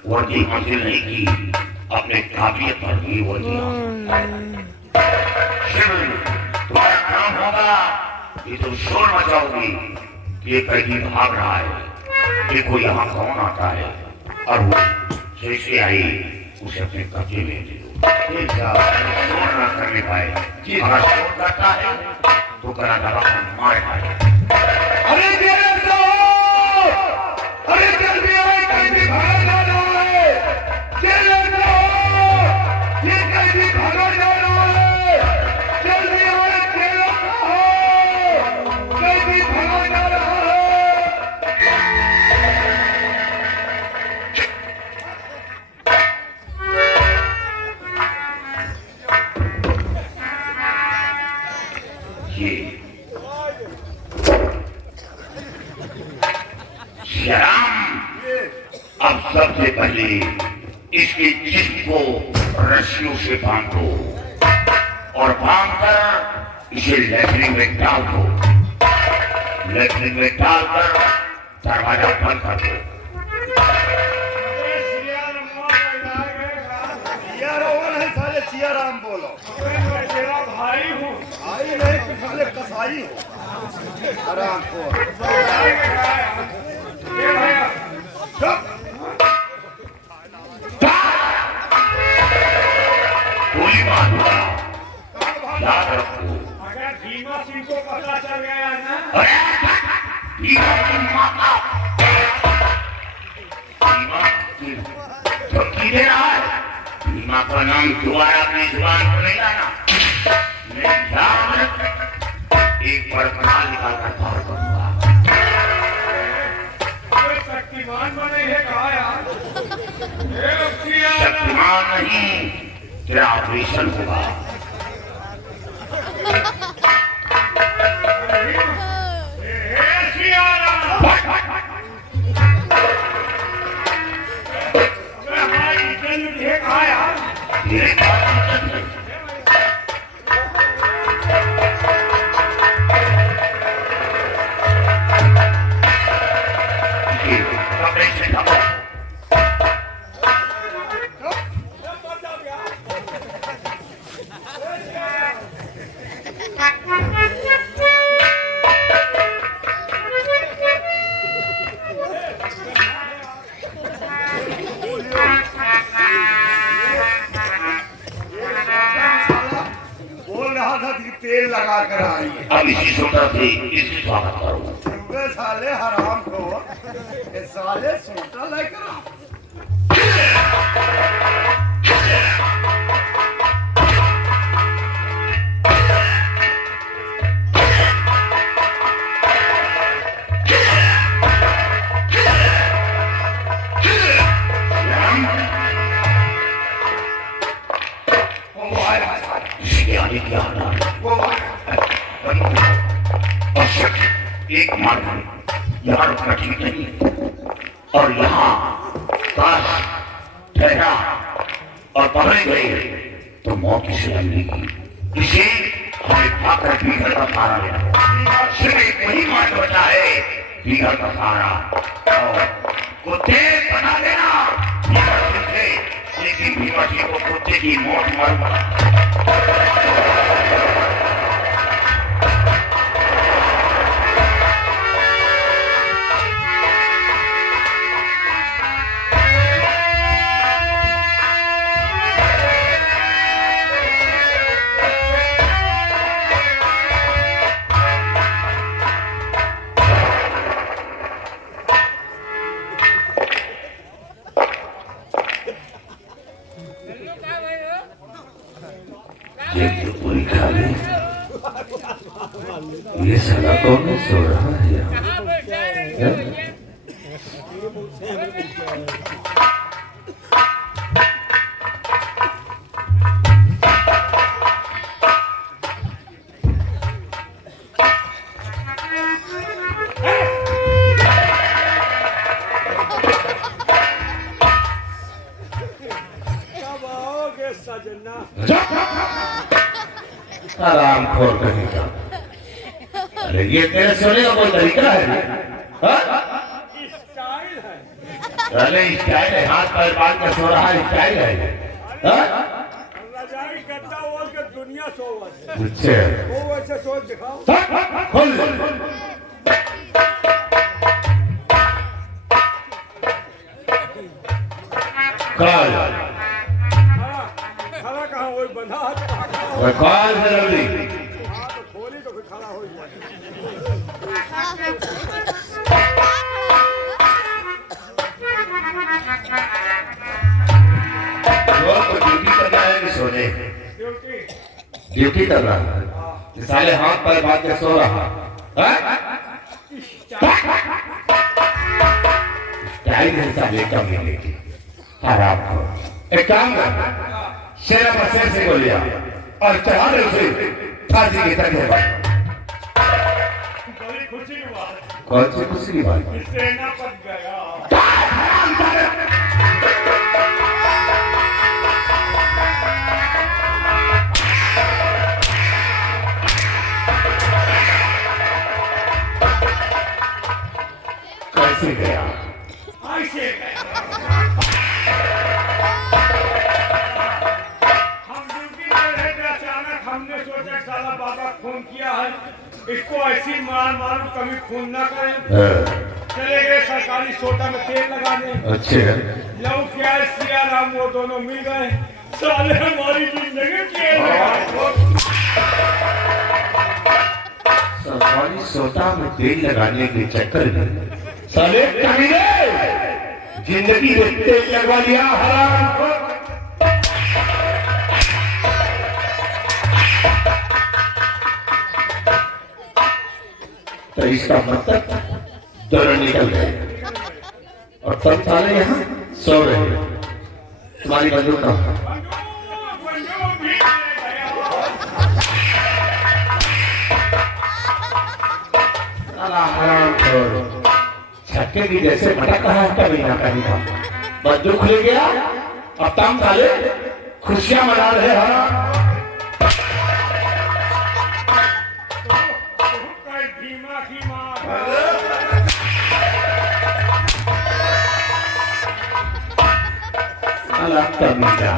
वर्दी हासिल नहीं की, अपने काबिलियत पर भी वर्दी तुम्हारा काम होगा कि तुम शोर मचाओगी कि ये कैदी भाग रहा है, देखो यहाँ कौन आता है, और वो जैसे आई उसे अपने कब्जे में ले लो। शोर ना करने पाए, अगर शोर करता है तो करा दबा मार पाए। अरे अरे जल्दी आए, कैदी भागा जा रहा है, ये कैदी भागा जा रहा है, जल्दी आए, कैदी भागा जा रहा है। अब सबसे पहले इसके जिस्म को रस्सियों से बांधो और बांधकर इसे लैट्रिन में डाल दो। लैट्रिन में डालकर दरवाजा बंद कर दो। सियाराम बोलो, मैं तेरा भाई हूँ। आई नहीं कि साले कसाई हो। आराम को ये भैया गोली मारूंगा, याद रखो। अगर भीमा सिंह को पता चल गया ना, अरे भीमा सिंह माता, भीमा सिंह धमकी दे रहा है। भीमा का नाम दोबारा अपनी जुबान को नहीं लाना, मैं एक बार कमाल निकाल कर पार करूंगा। शक्तिमान बने है कहा यार? शक्तिमान नहीं, तेरा ऑपरेशन होगा। तेल लगा कर आई है। अब इसी सोटा से इसी स्वागत करो। साले हराम को ये साले सोटा लेकर एक मार्ग यहाँ रुकना ठीक नहीं, और यहाँ काश ठहरा और पकड़े गए तो मौत की सजा मिलेगी। इसे हमें भागकर भीतर का सहारा लेना, सिर्फ एक वही मार्ग बचा है, भीतर का सहारा। और कुत्ते बना देना भीतर से, लेकिन भीतर जी को कुत्ते की मौत मारूंगा। ये साला कौन सो रहा है? कब आओगे सजना? आराम खोर कहेगा। अरे ये तेरे सोने का कोई तरीका है? स्टाइल है। अरे स्टाइल है, हाथ पैर बांध के सो रहा है, स्टाइल है। रजाई गद्दा ओढ़ के दुनिया सोवत है। अच्छा वो वैसे सोच दिखाओ। खोल खड़ा खड़ा कहाँ वही बंधा है कहाँ खड़ा हो? कॉल से जल्दी हाँ तो खोली तो फिर खड़ा हो जाए। तो ड्यूटी करना है कि सोने? ड्यूटी ड्यूटी करना है। साले हाथ पैर बांध के सो रहा टाइम है साले कम मिलेगी। आराम करो। एक काम कर, शेर पर शेर से को लिया और चढ़ा दे उसे फांसी की तक है। बड़ी खुशी की बात। कौन सी खुशी की बात? सेनापति गया। कैसे गया? ऐसे हम ड्यूटी में रहे थे, अचानक हमने सोचा कि साला बाबा खून किया है, इसको ऐसी मार मारो कभी खून ना करें। चले गए सरकारी सोटा में तेल लगाने। अच्छे लव क्या सिया राम वो दोनों मिल गए। साले हमारी जिंदगी के सरकारी सोटा में तेल लगाने के चक्कर में साले कमीने जिंदगी में तेल लगवा लिया। हराम को तो इसका मतलब दोनों निकल गए और तब साले यहाँ सो रहे हैं। तुम्हारी बंदूक कहाँ? बंदूक भी ले गया। हराम खोर छक्के की जैसे भटक रहा है कभी ना कहीं का। बंदूक ले गया अब तम साले खुशियां मना रहे। हराम धीमा की मार। अलग तमीजा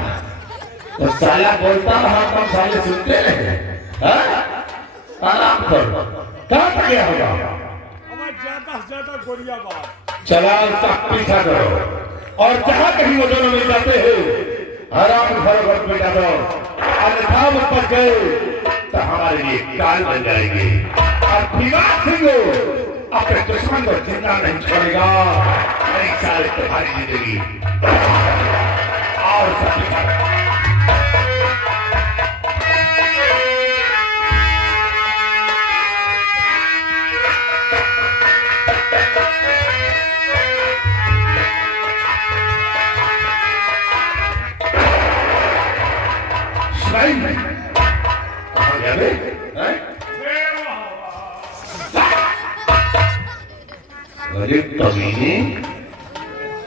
तो साला बोलता रहा तम साले सुनते रहे। आराम करो कहाँ तक गया होगा? हमारे ज्यादा से ज्यादा गोलियां बार। चला उसका पीछा करो और जहाँ कहीं वो दोनों मिल जाते हैं आराम घर घर मिटा दो। अन्यथा वो पक गए तो हमारे लिए काल बन जाएंगे और दिमाग सिंगो अपने दुश्मन को जिंदा नहीं छोड़ेगा। नहीं साले तुम्हारी जिंदगी और सब कहाँ गया बे? अरे कमीने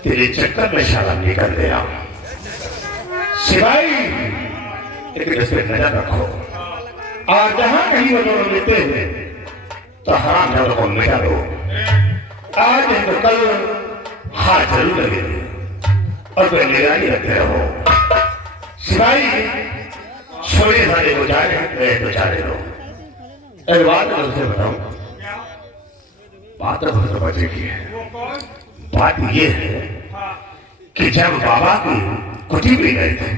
तेरे चक्कर में शाला निकल गया। सिवाई एक दूसरे नजर रखो और जहां कहीं वो दोनों लेते हैं तो हराम जादों को मिटा दो। आज नहीं तो कल हाथ जरूर लगेगी और कोई निगरानी रखते रहो। सिवाई छोड़े सारे को जा रहे तो जा रहे रहो। एक बात मैं तुमसे बताऊं, बात तो बहुत मजे की है। वो कौन? बात ये है कि जब बाबा की कुटी में गए थे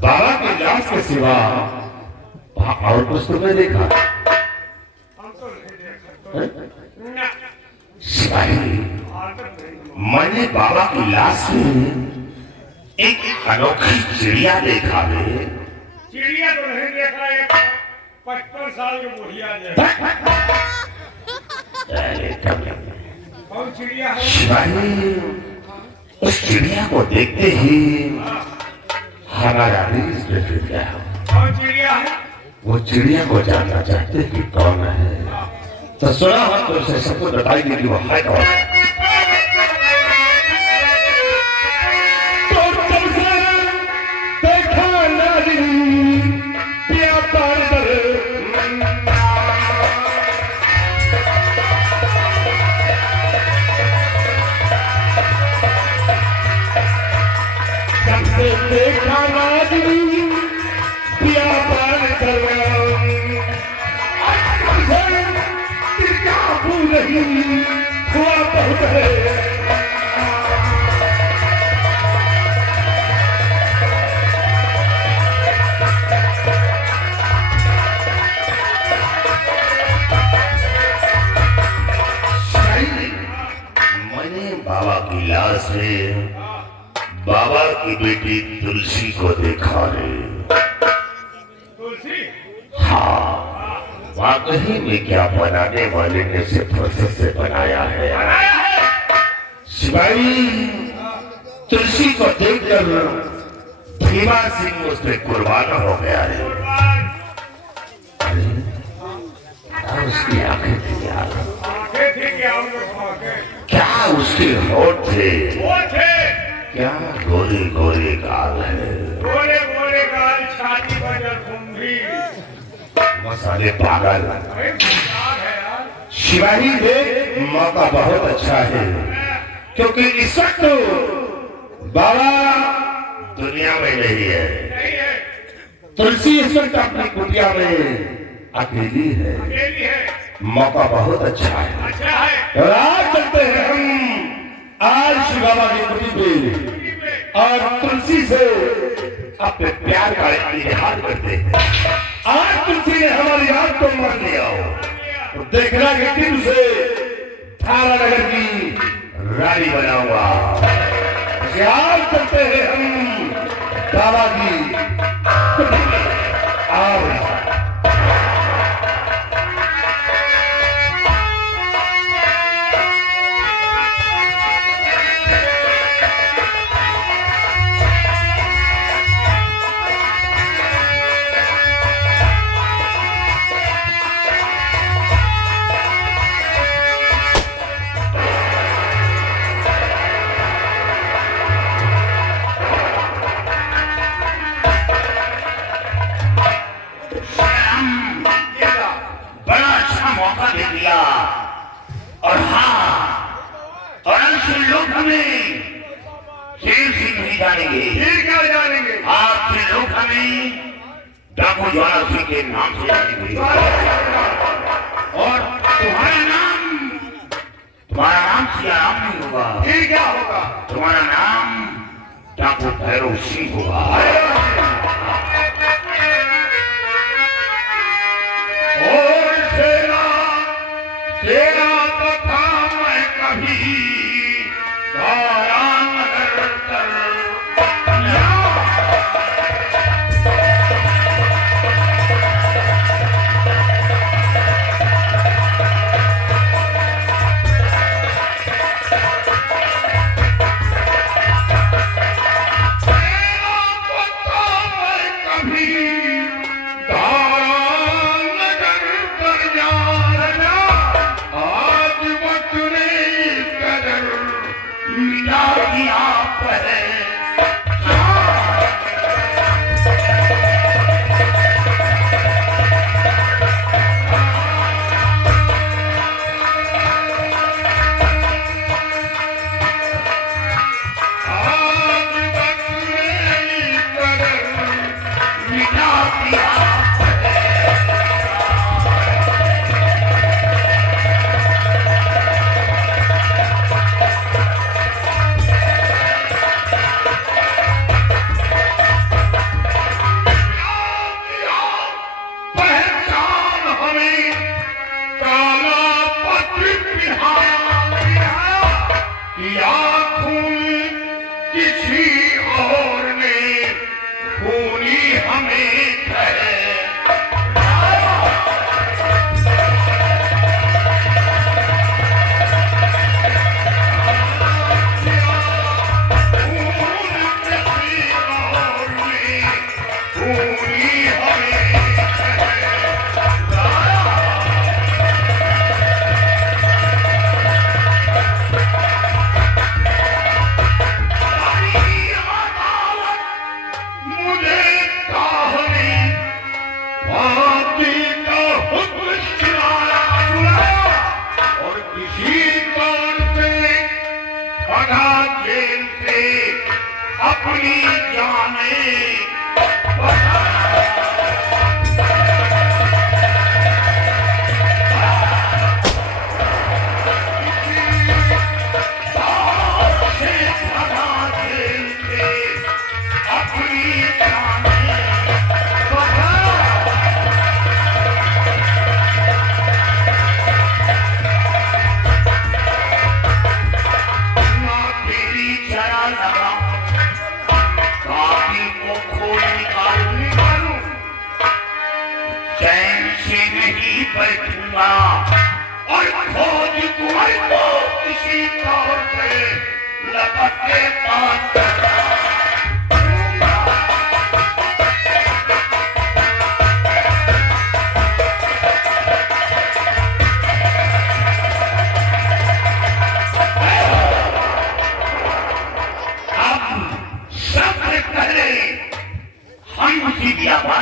बाबा की लाश के सिवा वहां और कुछ तुमने देखा? हम तो नहीं देखते। ना सिपाही आदत नहीं। मैंने बाबा की लाश में एक अनोखी चिड़िया देखा है। चिड़िया तो नहीं देखा। एक 55 साल की बुढ़िया देखा। चिड़िया है? शिवाजी उस चिड़िया को देखते ही हमारा दिल पे फिर गया। कौन चिड़िया है? वो चिड़िया को जानना चाहते कि कौन है, तो सुना हम तुमसे सबको बताएंगे कि वो है कौन। तो तब से देखा नाज़रीन पिया पार सबसे देखा नाज़रीन पिया पार क्या भूल नहीं हुआ बहुत है। मैंने बाबा की लाश से बाबा की बेटी तुलसी को देखा रे। तुलसी? हाँ, वाकई में क्या बनाने वाले ने इसे प्रोसेस से बनाया है। शिवाजी तुलसी को देखकर भीमा सिंह उस पे कुर्बान हो गया है। अरे, क्या उसकी आंखें थी यार, आंखें थी क्या उनको आंखें? क्या उसके होठ थे, वो थे? क्या गोरे गोरे गाल है, गोरे गोरे गाल, छाती बजर कुंभी। मसाले पागल। अरे मजाक है यार। शिवाजी देख मौका बहुत अच्छा है, क्योंकि इस वक्त बाबा दुनिया में नहीं है। नहीं है, तुलसी इस वक्त अपनी कुटिया में अकेली है। अकेली है। मौका बहुत अच्छा है। अच्छा है। और आज चलते हैं हम आज शिव बाबा की कुटी पे और तुलसी से अपने प्यार का इजहार करते हैं। आज तुलसी ने हमारी बात को मान लिया हो तो देखना कि दिल से थारा नगर की रानी बनाऊंगा। आज चलते हैं हम बाबा की कुटी पे। आओ और हाँ, और अंश लोग हमें शेर सिंह नहीं जानेंगे। फिर क्या जानेंगे? आपके लोग हमें डाकू ज्वाला सिंह के नाम से जानेंगे। और तुम्हारा नाम सियाराम नहीं होगा। फिर क्या होगा? तुम्हारा नाम डाकू भैरव सिंह होगा। और सेना सेना पथा मैं कभी धारा नगर कर सेना पथा मैं अपनी जाने बैठूंगा और खोज कुंवर को किसी तौर पे लपटे पास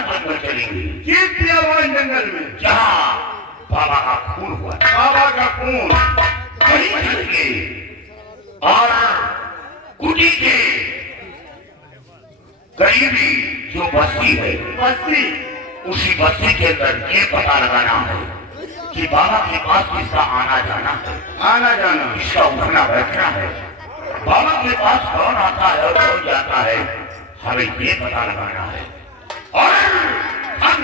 जंगल चलेंगे। किस बियाबान जंगल में? जहाँ बाबा का खून हुआ, बाबा का खून वहीं चलेंगे और कुटी के करीबी जो बस्ती है, बस्ती, उसी बस्ती के अंदर ये पता लगाना है कि बाबा के पास किसका आना जाना है, आना जाना, किसका उठना बैठना है, बाबा के पास कौन आता है और कौन जाता है, हमें ये पता लगाना है। और हम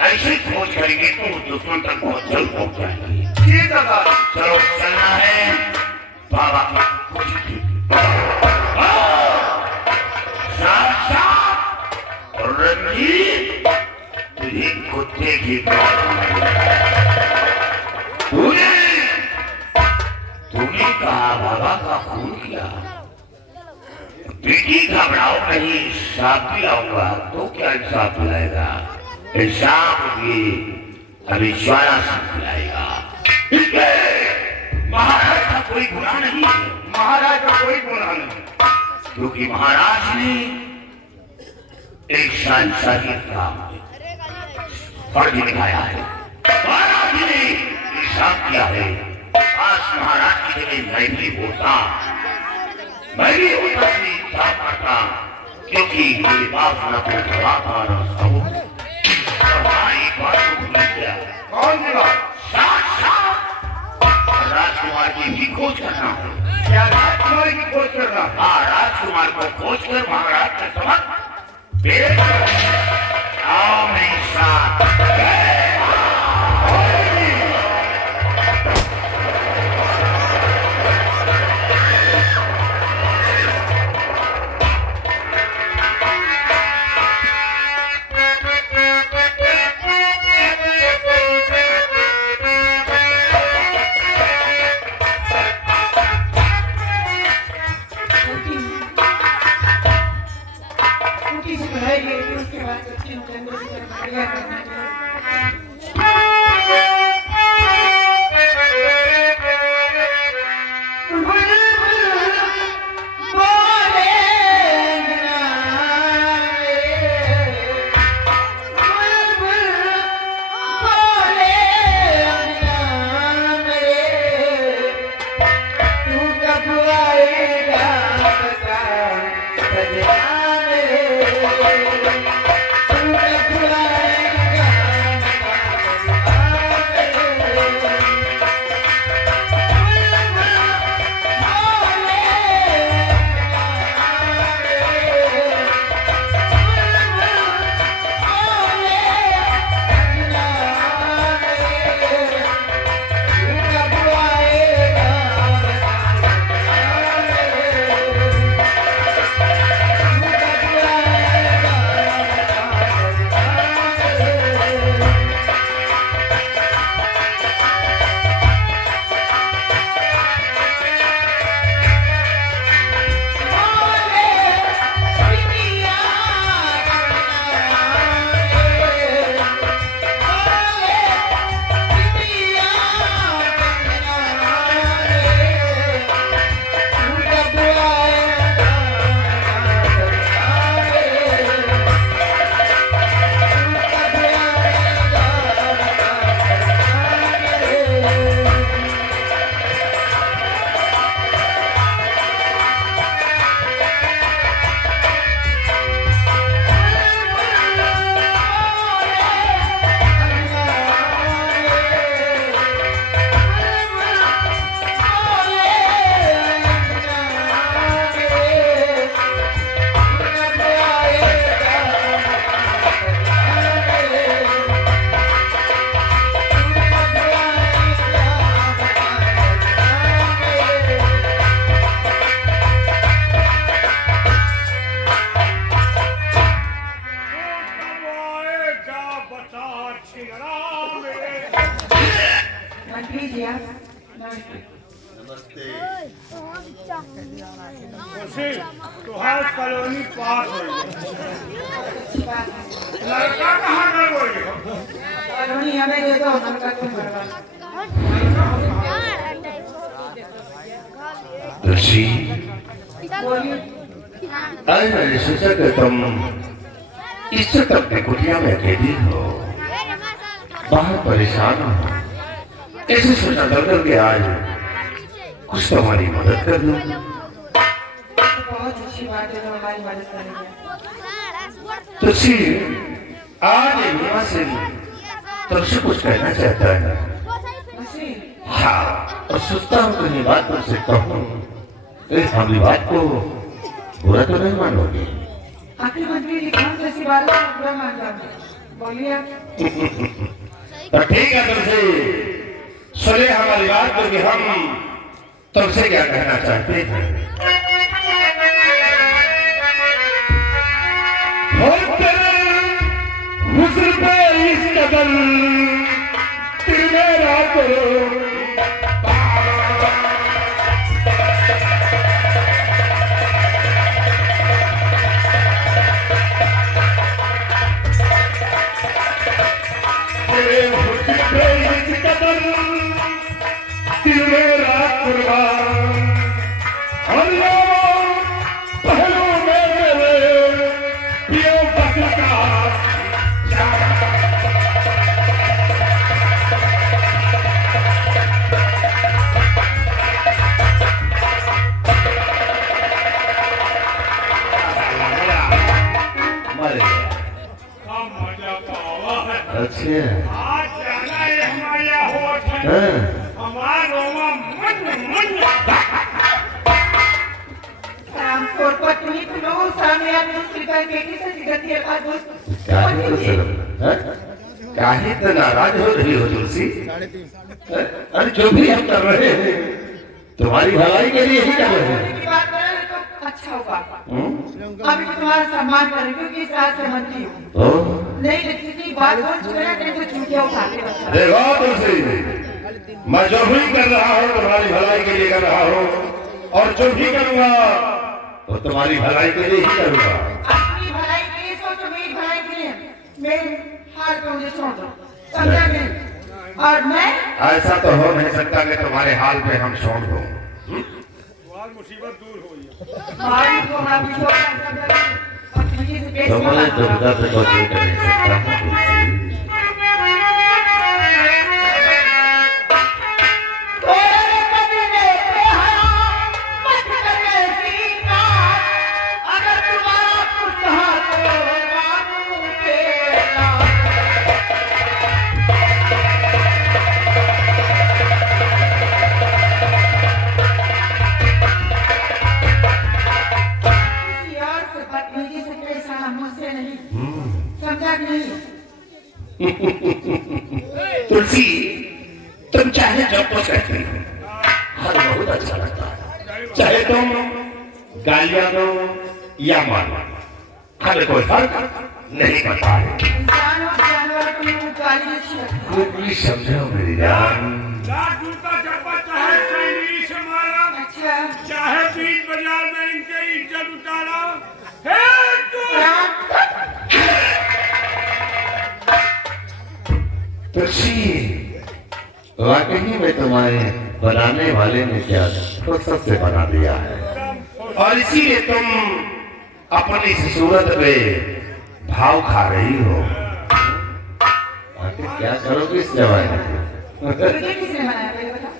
ऐसे खोज करेंगे तो दुश्मन तक बहुत जल्द पहुंच जाएंगे। ये दादा, चलो चलना है बाबा की खुशी साथ और रंजीत तुझे कुत्ते की तूने कहा बाबा का खून किया, बेटी घबराओ नहीं, इंसाफ भी आऊंगा। तो क्या इंसाफ दिलाएगा? इंसाफ भी अभी ज्वाला से दिलाएगा। महाराज का कोई गुनाह नहीं है, महाराज का कोई गुनाह नहीं, क्योंकि महाराज ने एक शाही का फर्ज निभाया है। महाराज ने इंसाफ किया है। आज महाराज की जगह मैं भी होता, इंसाफ करता, क्योंकि मेरे पास न तो बड़ा था न सबूत। और एक बात तो भूल गया। कौन सी बात? राजकुमार की भी खोज करना है। क्या राजकुमारी की खोज करना? हाँ, राजकुमार को खोज कर महाराज के समक्ष पेश आओ मेरे साथ। खुशी तुहार कॉलोनी पास हो गई। लड़का कहाँ गए बोली कॉलोनी हमें दे दो, लड़का तुम करवा। तुलसी बोलिए। आज मैंने सोचा कि तुम इस वक्त अपनी कुटिया में अकेली हो, बाहर परेशान हो, ऐसे सोचा दर के आज कुछ तुम्हारी मदद कर दूं। बहुत अच्छी बात है, तो हमारी मदद करेंगे। तुलसी आज नीमा सिंह तुमसे कुछ कहना चाहता है। हाँ, और सोचता हूँ कि बात तुमसे कहूँ तो हमारी बात को बुरा तो नहीं मानोगी। आखिर मंत्री लिखा जैसी बात है, बुरा मान जाऊंगा। बोलिए आप। तो ठीक है तुमसे सुने हमारी बात को कि हम तुमसे क्या कहना चाहते हैं। हो तेरे हुस्न पे इस कदर मेरा करो आज जाना है हमारा होठ है हमारा रोमा मन और पत्नी को सामने आने दूसरी पर बेटी से जिगती है बात दोस्त। काहे तो नाराज हो रही हो तुलसी? अरे जो भी हम कर रहे हैं तुम्हारी भलाई के लिए ही कर रहे हैं। बात करें तो अच्छा होगा। अभी तो तुम्हारा सम्मान करें क्योंकि इस रात से मंत्री हो। नहीं किसी बात बोल चुके हैं तो चूतिया उठाते हैं। देखो तुलसी, मैं जो भी कर रहा हूँ तुम्हारी भलाई के लिए कर रहा हूँ और जो भी करूँगा वो तुम्हारी भलाई के लिए ही करूँगा। अपनी भलाई के लिए सोचो, मेरी भलाई के लिए। मेरे हाल पे मुझे छोड़ दो, समझा नहीं? और मैं ऐसा तो हो नहीं सकता कि तुम्हारे हाल पे हम छोड़ दो। मुसीबत दूर हो गई। भाई को हम छोड़ सकते और तुझे से पेश तुम्हारे दुर्गा पे कुछ नहीं कर सकता हूँ अगर तुम्हारा कुछ कहा तो मानूंगे ना। किसी और से बदतमीजी से पेश आना मुझसे नहीं, समझा कि नहीं? तुलसी, तुम चाहे जो कुछ कहती हो हमें बहुत अच्छा लगता है। चाहे तुम गालियां दो या मारो हमें कोई फर्क नहीं पड़ता है। इंसान और जानवर को मुंह गाली अच्छी लगती है। कुछ भी समझो मेरी जान। लाख जूता चप्पा चाहे सैनी से मारा अच्छा चाहे बीच बाजार में इनके इज्जत उतारा हे तुलसी, वाकई में तुम्हारे बनाने वाले ने क्या फुर्सत से बना दिया है और इसीलिए तुम अपनी सूरत पे भाव खा रही हो। आखिर क्या करोगे इस जमाने में? तुझे किसने बनाया पहले बता?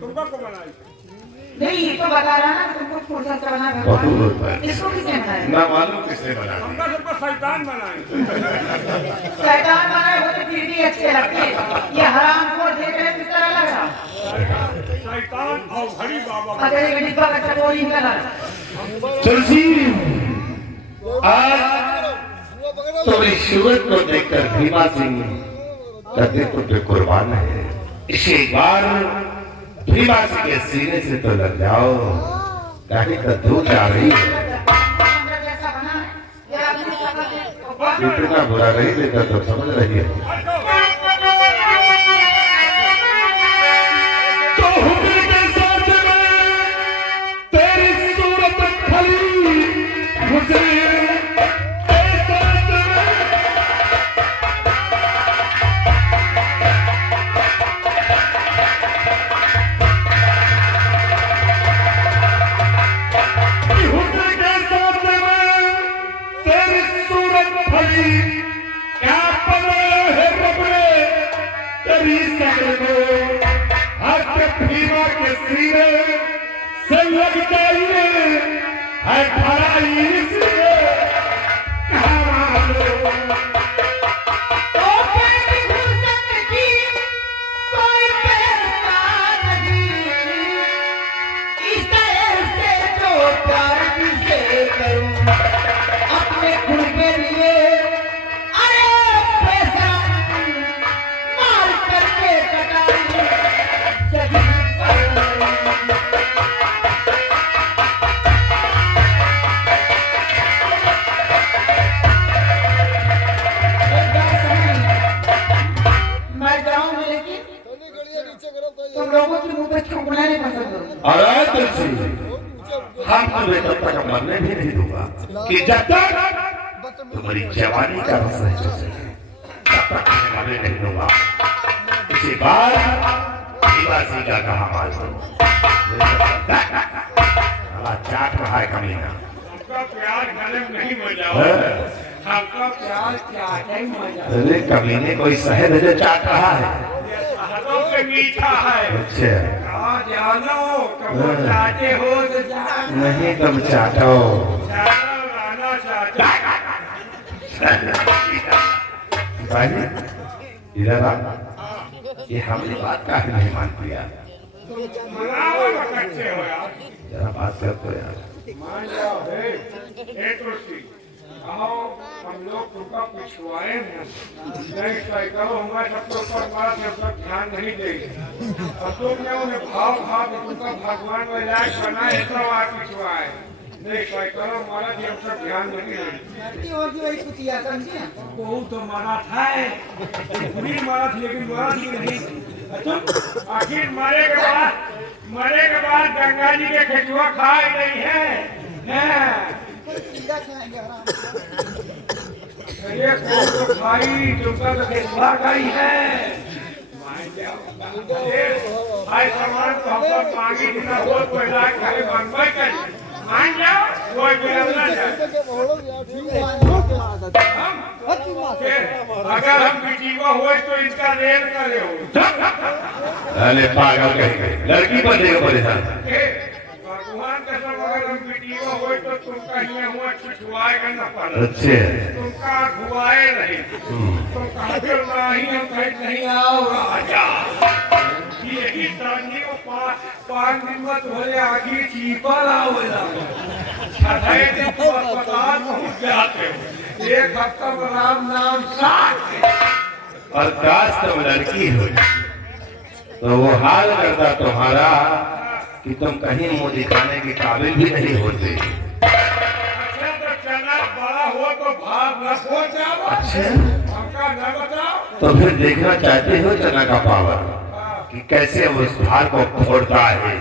तुमको को बनाई नहीं ये तो बता रहा ना तुमको फुर्सत से बना बहुत भगवान। बहुत है। इसको किसने बनाया? ना मालूम किसने बना दिया। हमका सबको शैतान बनाई शैतान बनाए वो तो फिर भी अच्छे लगते हैं। ये हराम को देख रहे किस तरह लग रहा? शैतान और हरी बाबा अगर ये डिब्बा का चटोरी निकल रहा। तुलसी, आज तुम्हारी सूरत को देखकर भीमा सिंह का दिल पे कुर्बान है। इसे एक बार भीमा सिंह के सीने से तो लग जाओ, काहे का धूल आ रही है। जैसा बना है ये अपनी शक्ल है। इतना बुरा नहीं देता तो समझ रही है। तो हुक्म के साथ से लगता है खराई से अपने खुद के लिए अरे पैसा मार करके मैं जाऊंगी लेकिन तुम लोगों की मुंह पे थूकना नहीं पसंद करूंगा। अरे तुलसी हम तुम्हें तब तक मरने भी नहीं दूंगा कि जब तक तुम्हारी जवानी का रस नहीं चूसे तब तक तुम्हें मरने नहीं दूंगा। इसी बार निवासी का कहा माल चाट रहा है कमीना। हमका प्यार गले में नहीं मजा हमका प्यार चाटे ही मजा। अरे कमीने कोई शहद है जो चाट रहा है। ये शहदों से मीठा है। अच्छा जानो कब चाहते हो तो जानो नहीं तुम चाटो राना चाहते भाई इधर आ ये हमारी बात का ही नहीं मान लिया। मनाओ ना कच्चे हो यार जरा बात कर तो यार मान जाओ हे तुलसी आओ हम लोग तुमका पिछवाए नहीं तय करो हमारे सबके ऊपर बात जब तक ध्यान नहीं देगी और तुमने उन्हें भाव तुमका भगवान को इलाज बनाए तो आप पिछवाए नहीं तय करो हमारा जब तक ध्यान नहीं देगी बहुत तो मारा था पूरी मारा थी लेकिन मारा थी नहीं आखिर मरे के बाद गंगा जी के खेचुआ खाए नहीं है ये तो भाई तुमका तो खेचुआ खाई है भाई सामान तो हम सब मांगी जितना हो तो इलाज खाली बनवा कर मान जाओ कोई बिगड़ना अगर हम बीटीवा हो तो इनका रेल करे हो। अरे पागल कहीं लड़की बनने को परेशान भगवान का सब अगर हम बीटीवा हो तो तुमका ये हुआ छुछुआए करना पड़ा। अच्छे तुमका घुआए नहीं तुम कहते नहीं हम कहीं नहीं आओ राजा यही तरंगी को 5 दिन में तुम्हारे आगे चीपर आओ छठे दिन तुम अस्पताल पहुंच जाते हो 1 हफ्ता में राम नाम साथ और काश तुम लड़की हो तो वो हाल करता तुम्हारा कि तुम कहीं मुंह दिखाने के काबिल भी नहीं होते। अच्छा तो चना बड़ा हो तो भाग न हो जाओ। अच्छा हमका न बताओ तो फिर देखना चाहते हो चना का पावर कि कैसे वो उस भार को फोड़ता है।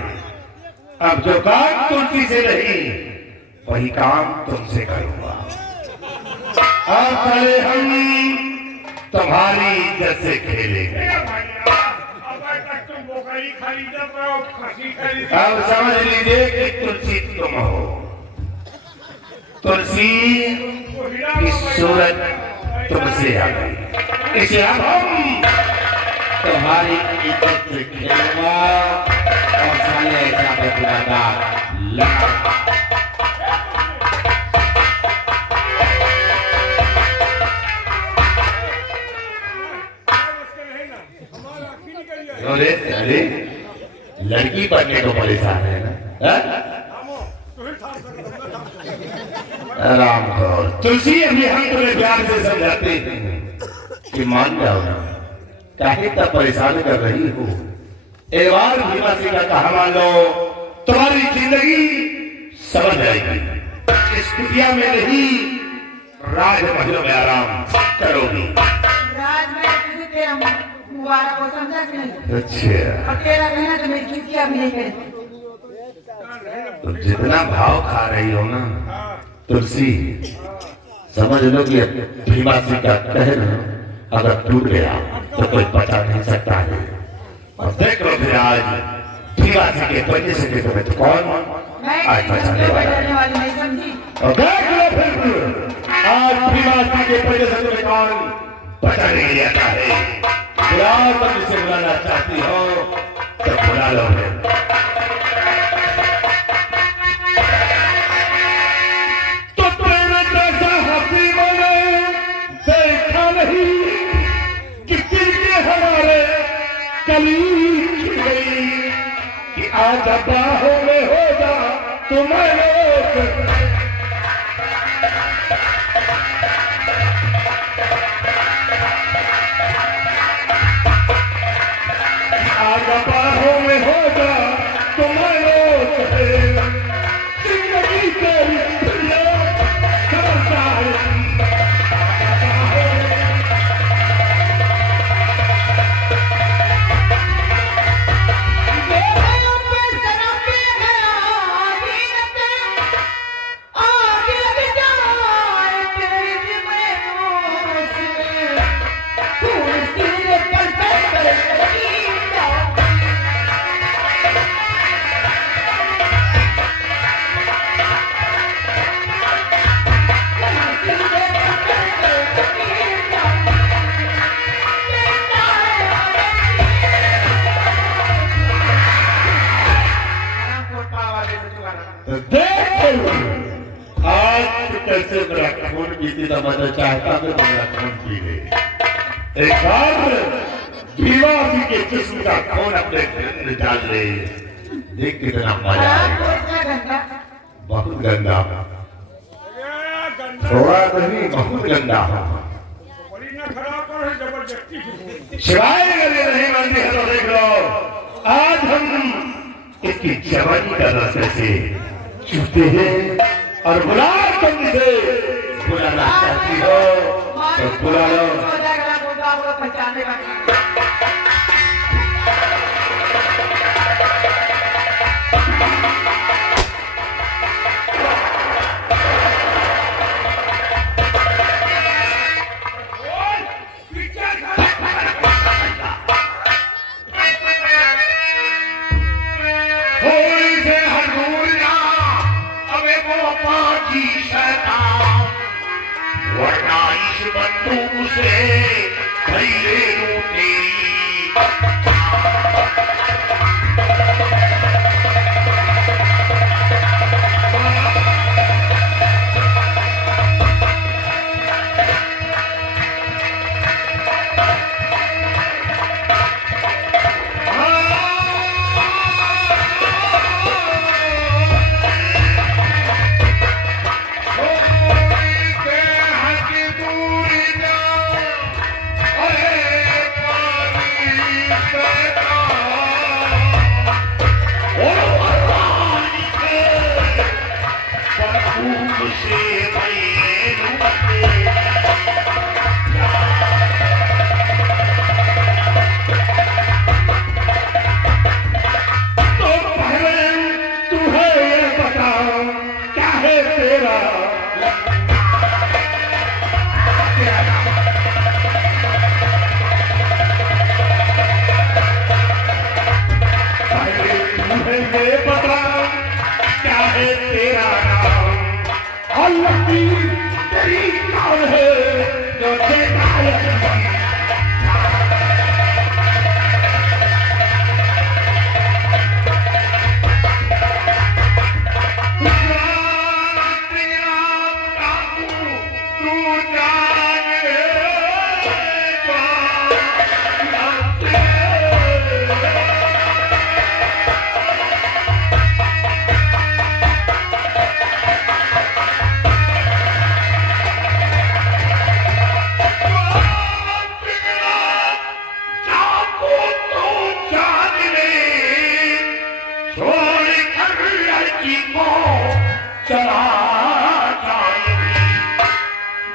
अब जो काम तुलसी से नहीं वही काम तुमसे करूंगा। अब पहले हम तुम्हारी इज्जत से खेलेंगे। अब समझ लीजिए कि तुलसी तुम हो। तुलसी की सूरत तुमसे आ गई इसे अब हम तुम्हारी इज्जत से खेलूंगा और साले ऐसा बतलाता अरे लड़की बनने को परेशान है ना आराम करो। तुलसी अभी हम तुम्हें प्यार से समझाते हैं कि मान जाओ ना काहे तक परेशान कर रही हो। एक बार भीमासी का कहा मान लो तुम्हारी जिंदगी समझ जाएगी। इस कुटिया में नहीं राजमहलों में आराम करोगी। राजमहल तेरा मुबारक को समझा कि नहीं? अच्छा और तेरा कहना तो मेरी चुटिया भी नहीं करेगी। तुम जितना भाव खा रही हो ना तुलसी समझ लो कि भीमासी का कहना अगर टूट गया तो कोई बचा नहीं सकता है। और देख लो फिर आज भीमासी के वजह से तुम्हें तो कौन आज बचाने वाला है। वाली नहीं समझी। और देख लो फिर आज भीमासी के वजह से तुम्हें कौन बचाने के लिए आता है। बुलाओ तुम इसे बुलाना चाहती हो तो बुला लो फिर। बाहों में हो जा तुम्हें लोग बाहों में होगा तुम्हारे जिंदगी तेरी करता है आज कैसे मेरा खून पीती तो मैं चाहता था मेरा खून पी ले एक बार विवाह के जिस्म का खून अपने में डाल ले देख कितना मजा आएगा बहुत गंदा थोड़ा नहीं बहुत गंदा बड़ी ना खराब कर जबरदस्ती शिवाय गले नहीं मानती है तो देख लो आज हम इसकी जवानी का रस से चूते हैं और गुलाब तुम से बुलाना चाहती हो तो बुला लो पहचानने वाली वरना इस बंदूक से पहले लूं तेरी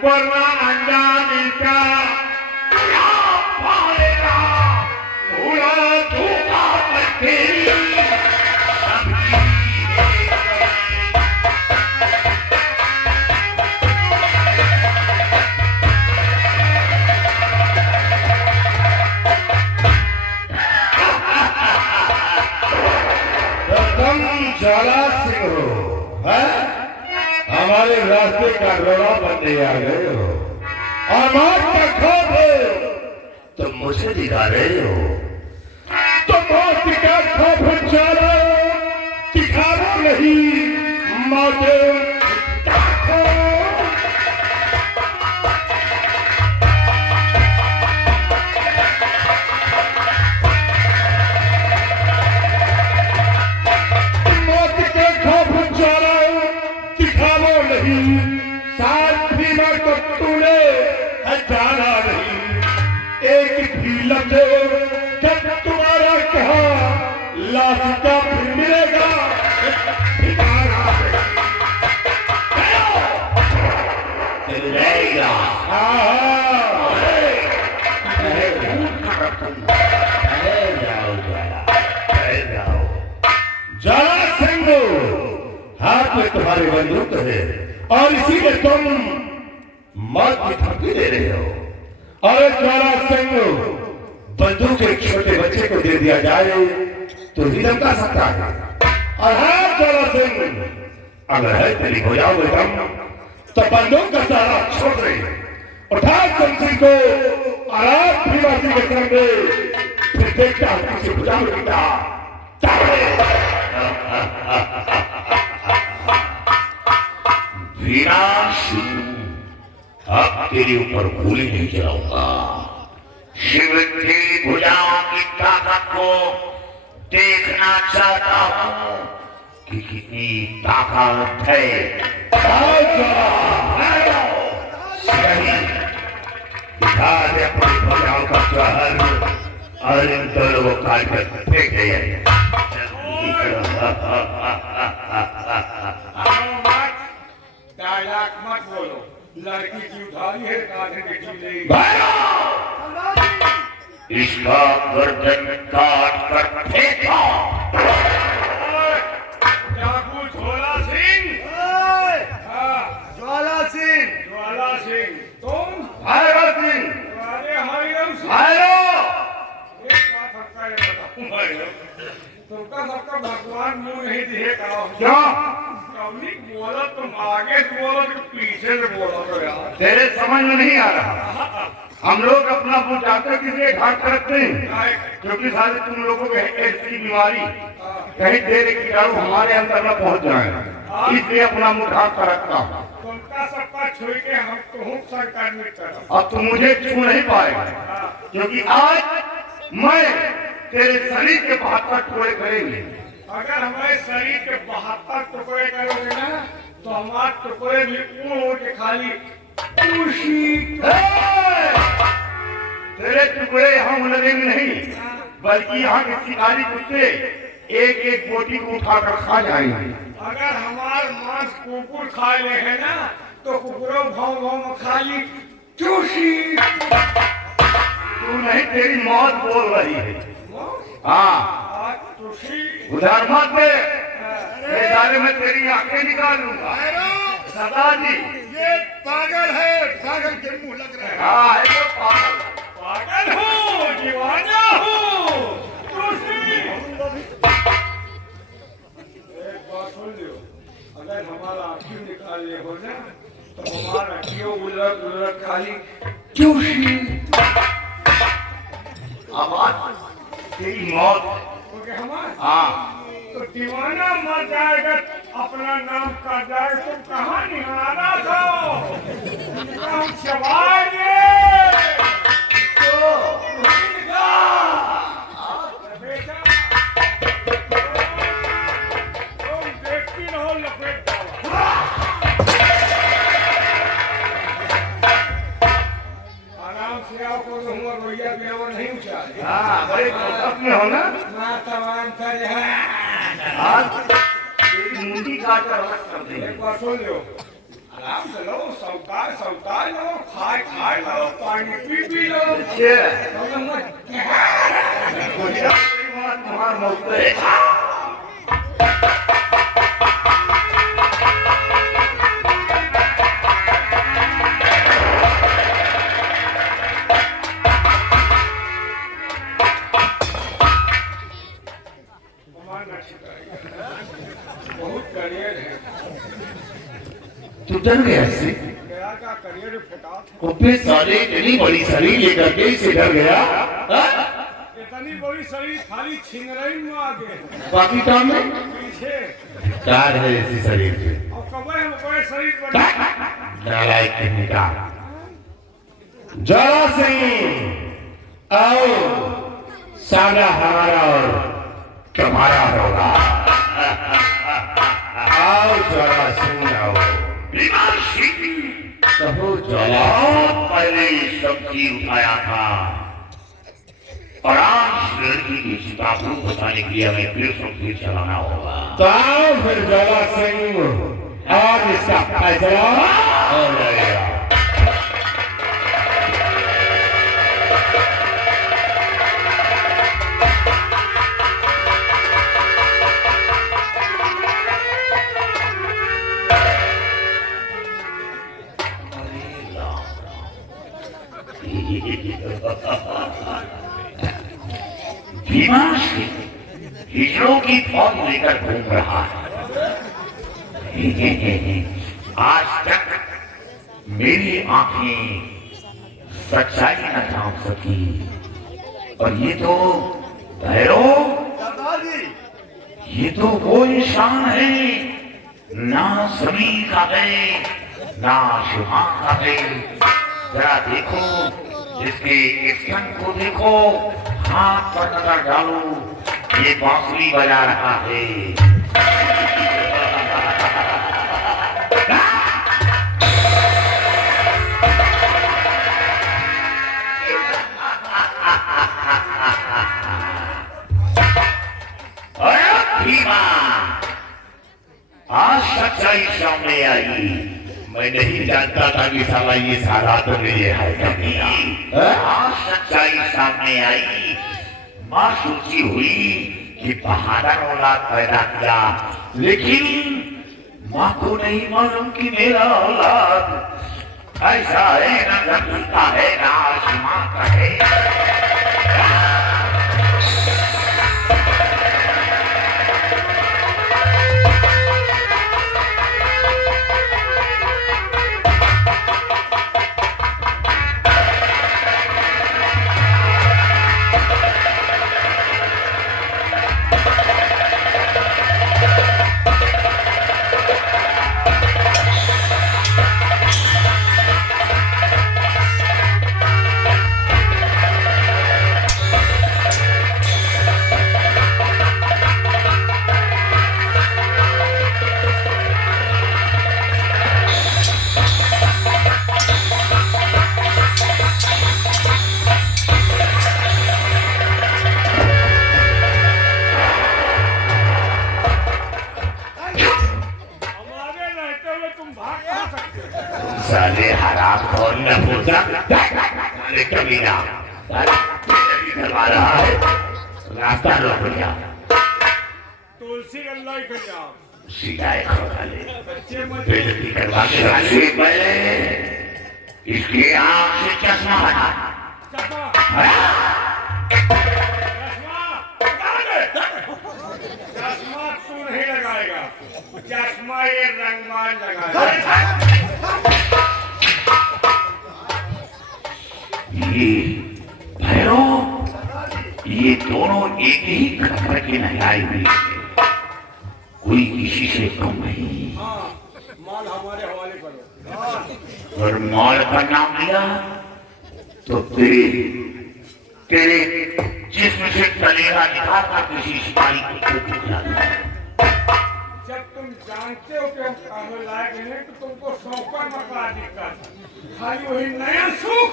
वरना अनजाने का पालेगा भूला धोखा पर तेरी ज्वाला सिंह हो हमारे रास्ते का रोड़ा बनने आ गए हो और मार का खौफ हो तुम मुझे दिखा रहे हो तो मौत का खौफ ज्वाला दिखाना नहीं मौते सिंह हाथ में तुम्हारे बंदूक है और इसी में तुम मौत की धमकी दे रहे हो। और ज्वाला सिंह बंदूक एक छोटे बच्चे को दे दिया जाए तो ही धमका सकता है। और हाँ ज्वाला सिंह, अगर है तेरी हो जाओ दम तो बंदूक का सहारा छोड़ दे, उठा शमशी को आराम निवासी के सामने, फिर देखता हूं किसे बुझाओ बेटा। वीरा सिंह, अब तेरे ऊपर गोली नहीं चलाऊंगा। शिव तेरी भुजाओं की ताकत को देखना चाहता हूं कि कितनी ताकत है। दिखा दे अपनी भुजाओं का जहर और इन दोनों को काट कर फेंक दे। डायलॉग मत बोलो, लड़की की उधारी है, काटने की चीज नहीं। इसका गर्दन काट कर फेंको। डाकू झोला सिंह। ज्वाला सिंह, ज्वाला सिंह, तुम? भैरव सिंह, अरे हरिओम सिंह। भैरव। एक बात सबका ये बताऊं भाई, तुमका सबका भगवान मुंह नहीं दिए करो। क्यों? कौनी बोला तुम आगे से बोलो कि पीछे से बोलो तो यार। तेरे समझ में नहीं आ रहा। हम लोग अपना मुंह जाकर किसी घाट करते हैं क्योंकि सारे तुम लोगों को एड्स की बीमारी कहीं देर कीटाणु हमारे अंदर न पहुंच जाए, इसलिए अपना मुंह ढाक कर रखता हूँ। तुमका सबका छुई के हम तुम संकट में करो। अब तुम मुझे छू नहीं पाएगा क्योंकि आज मैं तेरे शरीर के 72 टुकड़े करेंगे। अगर हमारे शरीर के 72 टुकड़े करोगे ना तो हमारे टुकड़े भी उड़ के खाली खुशी। तेरे टुकड़े यहाँ उलझेंगे नहीं, बल्कि यहाँ के शिकारी कुत्ते एक एक बोटी को उठाकर खा जाएंगे। अगर हमार मांस कुकुर खा ले है ना तो कुकुरों भाव भाव में खाली चूसी। तू नहीं, तेरी मौत बोल रही है। हाँ, उधर मत दे, बेचारे में तेरी आंखें निकालूंगा। सरदार जी, ये पागल है, पागल के मुंह लग रहा है। हाँ, है तो पागल। पागल हूँ, दीवाना हूँ। एक बात सुन लियो, अगर हमारा आँखी निकाल ले हो ना तो हमारा आँखियों उलट उलट खाली चूसी। आवाज तेरी मौत। हाँ, तो दीवाना मर जाएगा, अपना नाम कर जाए, तुम कहाँ निहारा था? हम चबाएंगे तो बेटा, तुम देखती रहो लपेट डाला। आराम से आओ, को हुआ रोइया बेवर नहीं उचारे। हाँ, बड़े में हो ना। तमाम कर आज तेरी मुंडी काट कर अलग कर देंगे। एक बार सुन लो, आराम से लो, सौताल लो, खाए लो, पानी पी लो। तुम्हार मौत है। बहुत करियर है। तू डर गया इससे? गया का करियर फटा। कुप्पे साले इतनी बड़ी शरीर लेकर के इसे डर गया। इतनी बड़ी शरीर खाली छिंगरई में आगे, बाकी काम में पीछे चार है इसी शरीर के। और कब हम कोई शरीर बना। नालायक कहने का। ज्वाला सिंह आओ, सामना हमारा और तुम्हारा होगा। आओ ज्वाला सिंह आओ। विमान सिंह, कहो ज्वाला। बहुत पहले शमशी उठाया था और आज लड़की की चिता को बचाने के लिए हमें फिर शमशी चलाना होगा। तो आओ फिर ज्वाला सिंह, आज इसका फैसला हो जाएगा। की फौज लेकर घूम रहा है। आज तक मेरी आंखें सच्चाई न जान सकी, और ये तो भैरव, ये तो वो इंसान है, ना जमीन का है ना आसमान का है। जरा देखो इसके स्तन को, देखो हाथ पर नजर डालो, ये बांसुरी बजा रहा है। आज सच्चाई सामने आई। मैं नहीं जानता था कि साला ये सारा तो मेरे है कमीना। आज सच्चाई सामने आई। माँ सोची हुई कि बहादुर औलाद पैदा किया, लेकिन माँ को नहीं मालूम कि मेरा औलाद ऐसा है, ना जमीन का है ना आसमान का है। साले हराम खोर न पूछा कमीना करवा रहा है, रास्ता रोक लिया। तुलसी गल्ला ही जाओ, सीधा खा ले, बेइज्जती करवा के साले पहले इसकी आंख से चश्मा हटा। चश्मा तू नहीं लगाएगा, चश्मा ये रंगमान लगाएगा। ये भैरव, ये दोनों एक ही घर के नहीं आई हुई, कोई किसी से कम नहीं। माल हमारे हवाले करो। और माल का नाम लिया तो तेरे जिस्म से तलेगा निकाल कर किसी सिपाही को टुकड़ा दूंगा। जब तुम जानते हो कि हम कानून लायक नहीं, तो तुमको सौंपा मका दिक्कत, खाली वही नया सुख।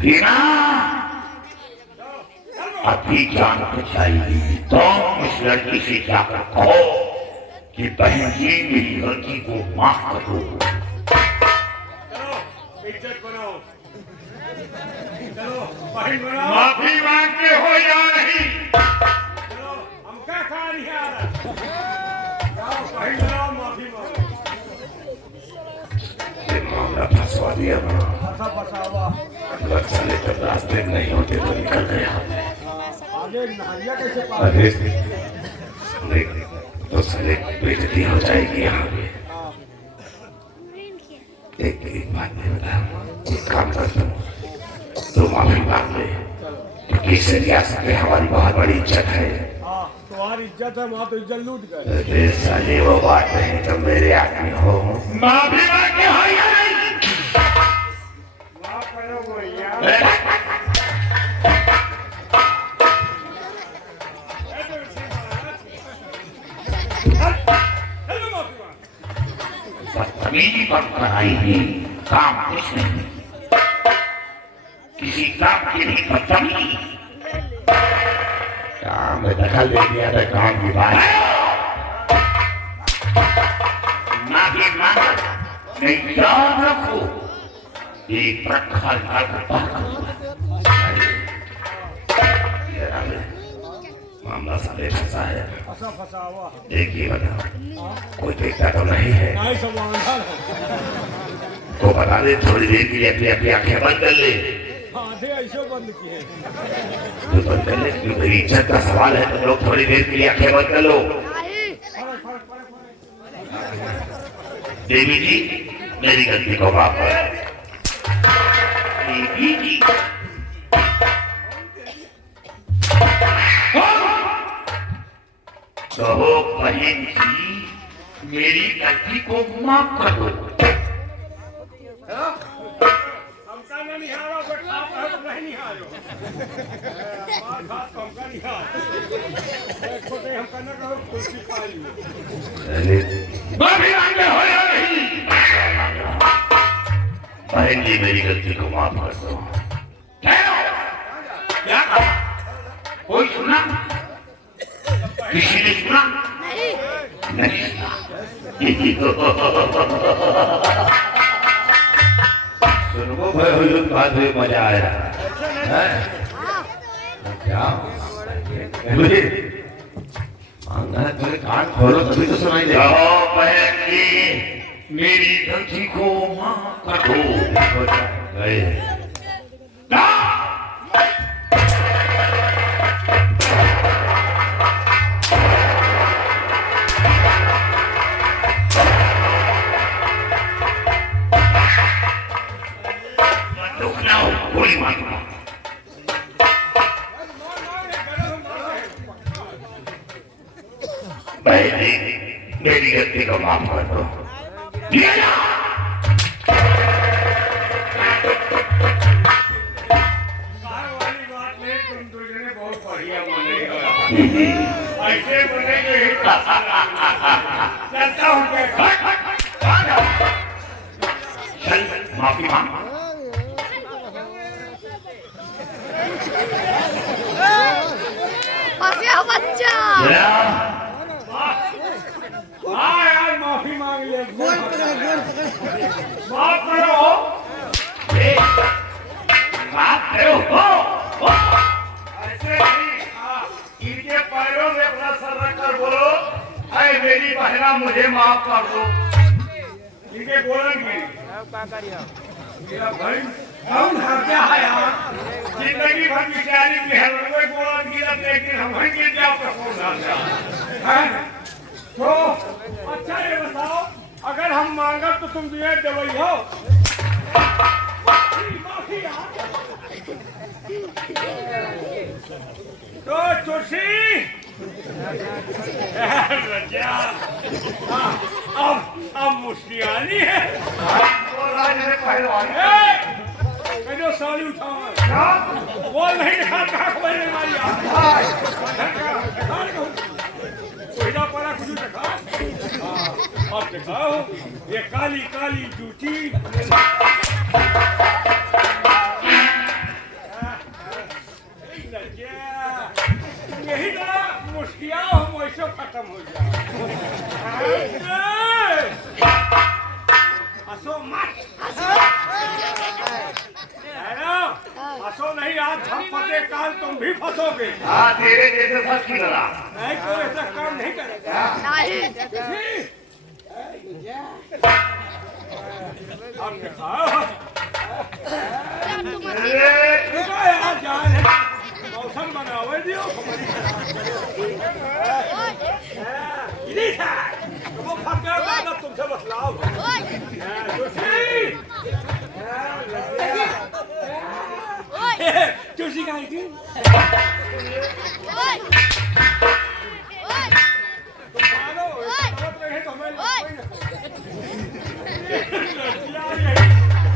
बिना अभी जान चाहिए तो इस लड़की से जाकर कहो कि बहन जी मेरी गलती को माफ कर दो। चलो इज्जत बनाओ, चलो बहन बनाओ। माफी मांगते हो या नहीं? चलो हम क्या खा नहीं आ रहा, जाओ बहन बनाओ, माफी मांगो। मामला फंसवा दिया ना, अगर साले जब रास्ते में नहीं होते तो निकल गया। अरे नहीं तो साले बेइज्जती हो जाएगी यहाँ पे। एक बात नहीं बता, एक काम कर तो माफी मांग ले, क्योंकि इस रियासत में हमारी बहुत बड़ी इज्जत है। तुम्हारी इज्जत है, वहाँ तो इज्जत लूट गए। अरे साले वो बात नहीं, तुम मेरे आदमी हो। माफी मांगते हो या नहीं? माफ करो भैया। बदतमीजी पर कराई है, काम कुछ नहीं, किसी काम की नहीं बदतमीजी। काम में दखल दे दिया था, काम की बात माफी मांगो, नहीं याद रखो, एक प्रखर मामला साले फंसा है। फंसा हुआ एक ही बताओ, कोई देखता तो नहीं है? नहीं, सब अंधा है। तो बता दे, थोड़ी देर के लिए अपनी अपनी आंखें बंद कर ले, कैसे बंद किए? तो बंद कर ले, क्योंकि मेरी इज्जत का सवाल है। तुम लोग थोड़ी देर के लिए आंखें बंद कर लो। देवी जी, मेरी गलती को माफ कर। देवी जी, कहो बहन जी, मेरी गलती को माफ कर दो। हमका नहीं हारो, बैठा नहीं निहारो। मार खात हमका निहार। छोटे हमका न कहो कुर्सी पाई। माफी मांगे हो या नहीं? बहन जी, मेरी गलती को माफ कर दो। क्या कहा? कोई सुना? किसी ने सुना? नहीं सुना। सुनको भाई हुजूर बात हुई, मजा आया है? क्या तुझे कान खोलो तभी तो सुनाई दे। बहन जी, मेरी गलती को माफ कर दो। गोली मार दूंगा। बहन जी, मेरी गलती को माफ कर दो। वाली बात नहीं, तुम दूसरे ने बहुत बढ़िया बोले। ऐसे बोलेंगे ही चलता हूँ क्या? चल, माफी मांग। बच्चा हाँ यार, माफी मांग ले। माफ करो। माफ करो। ऐसे नहीं, इनके पैरों में अपना सर रखकर बोलो, अरे मेरी बहना मुझे माफ कर दो। इनके बोलेंगे मेरा भाई कौन हत्या है यार? जिंदगी भर बिचारी मेहनत बोलन गिरत, लेकिन हम गिर जाओ तो कौन हत्या है? तो अच्छा ये बताओ, अगर हम मांगब तो तुम दिए देवई हो? माफी यार। तो तुलसी अब मुश्किल है। जो साली उठाओ वो नहीं दिखा पड़ा कुछ दिखा। अब दिखाओ ये काली काली जूठी। यही ना मुश्किल हम वैसे खत्म हो जाए। हंसो मत, हंसो नहीं, आज हम फंसे काल तुम भी फंसोगे। हाँ, तेरे जैसे फंस की लड़ा। नहीं कोई ऐसा काम नहीं करेगा। अब दिखाओ यार, जान है मौसम बनावे दियो। वो फट गया, तुमसे बतलाओ। तुलसी कहाँ थी?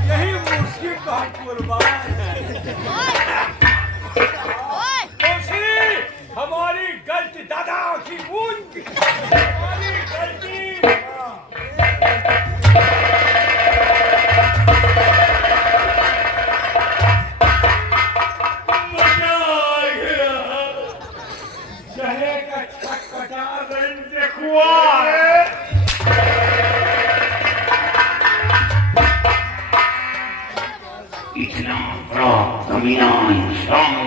यही मुश्किल का कुर्बान है। हमारी गलती दादा की बूंद, हमारी गलती। मजा आ गया, चेहरे का छटपटा रंग देखुआ। इतना बड़ा कमीना इंसान।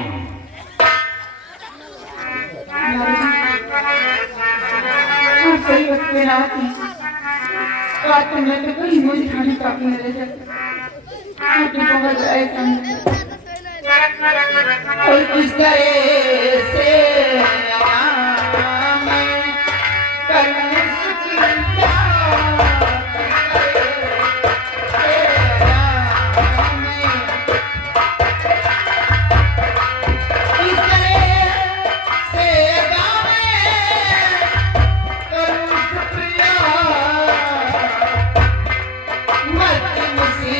सही वक्त में रात में रात में मैं तो कहीं मुझे खाने का अपने रह जाते बहुत ऐसा और किस तरह से मैं करूं शुक्रिया, किस तरह से मैं करूं शुक्रिया, मत मुझसे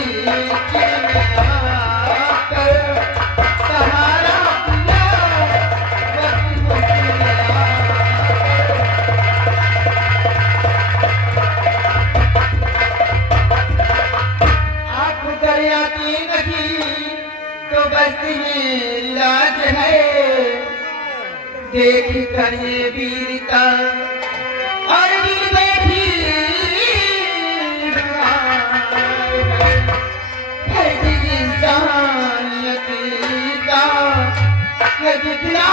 देख कर ये वीरता और दिल में भी फर्ज इंसानियत का है दिखला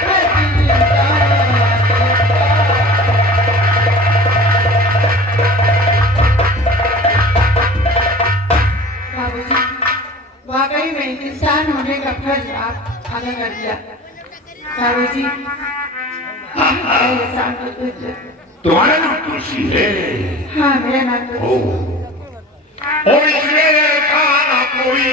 फर्ज इंसानियत का। बाबूजी, वाकई में इंसान होने का फर्ज आप अदा कर दिया। बाबूजी, तुम्हारा नाम तुलसी है? हाँ, मेरा नाम तुलसी। और इसने देखा ना कोई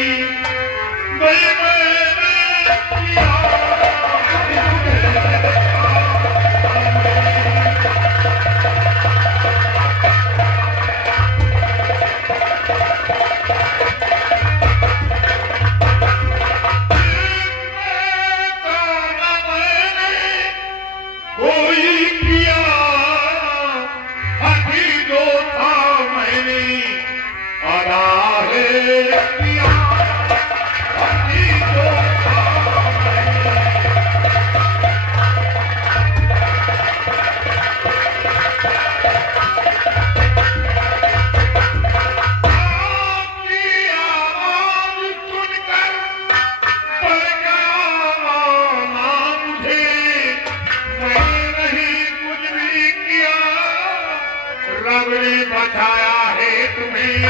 बचाया है तुम्हें,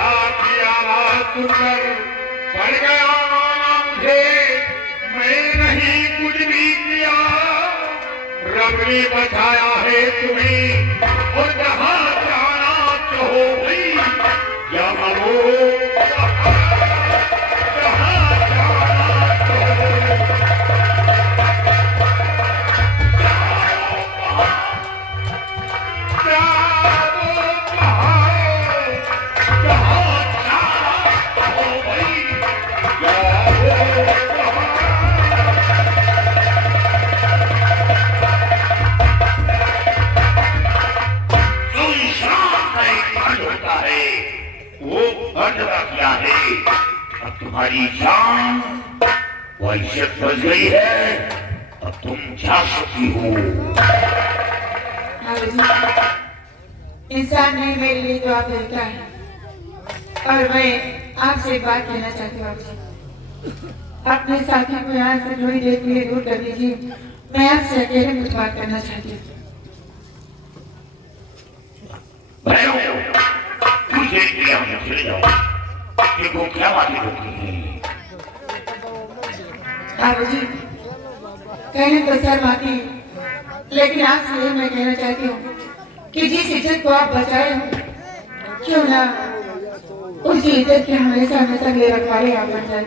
आपकी आवाज सुनकर पड़ गया माना मुझे, मैं नहीं कुछ भी किया, रब ने बचाया है तुम्हें, और जहाँ जाना चाहो भाई या मरो, जहाँ जाना चाहो तुम्हारी जान वैसे फंस गई है, अब तुम जा सकती हो। इंसान नहीं मेरे लिए तो आप देवता है, और मैं आपसे एक बात कहना चाहती हूँ। आपसे अपने साथी को यहाँ से थोड़ी देर के लिए दूर कर लीजिए, मैं आपसे अकेले कुछ बात करना चाहती हूँ। चले जाओ, देखो क्या बातें होती हैं। बाबूजी, कहने तो शर्म आती है, लेकिन आपसे मैं कहना चाहती हूँ कि जिस इज्जत को आप बचाए हो, क्यों ना उसी इज्जत के हमेशा हमेशा ले रखवाले आप बन जाए।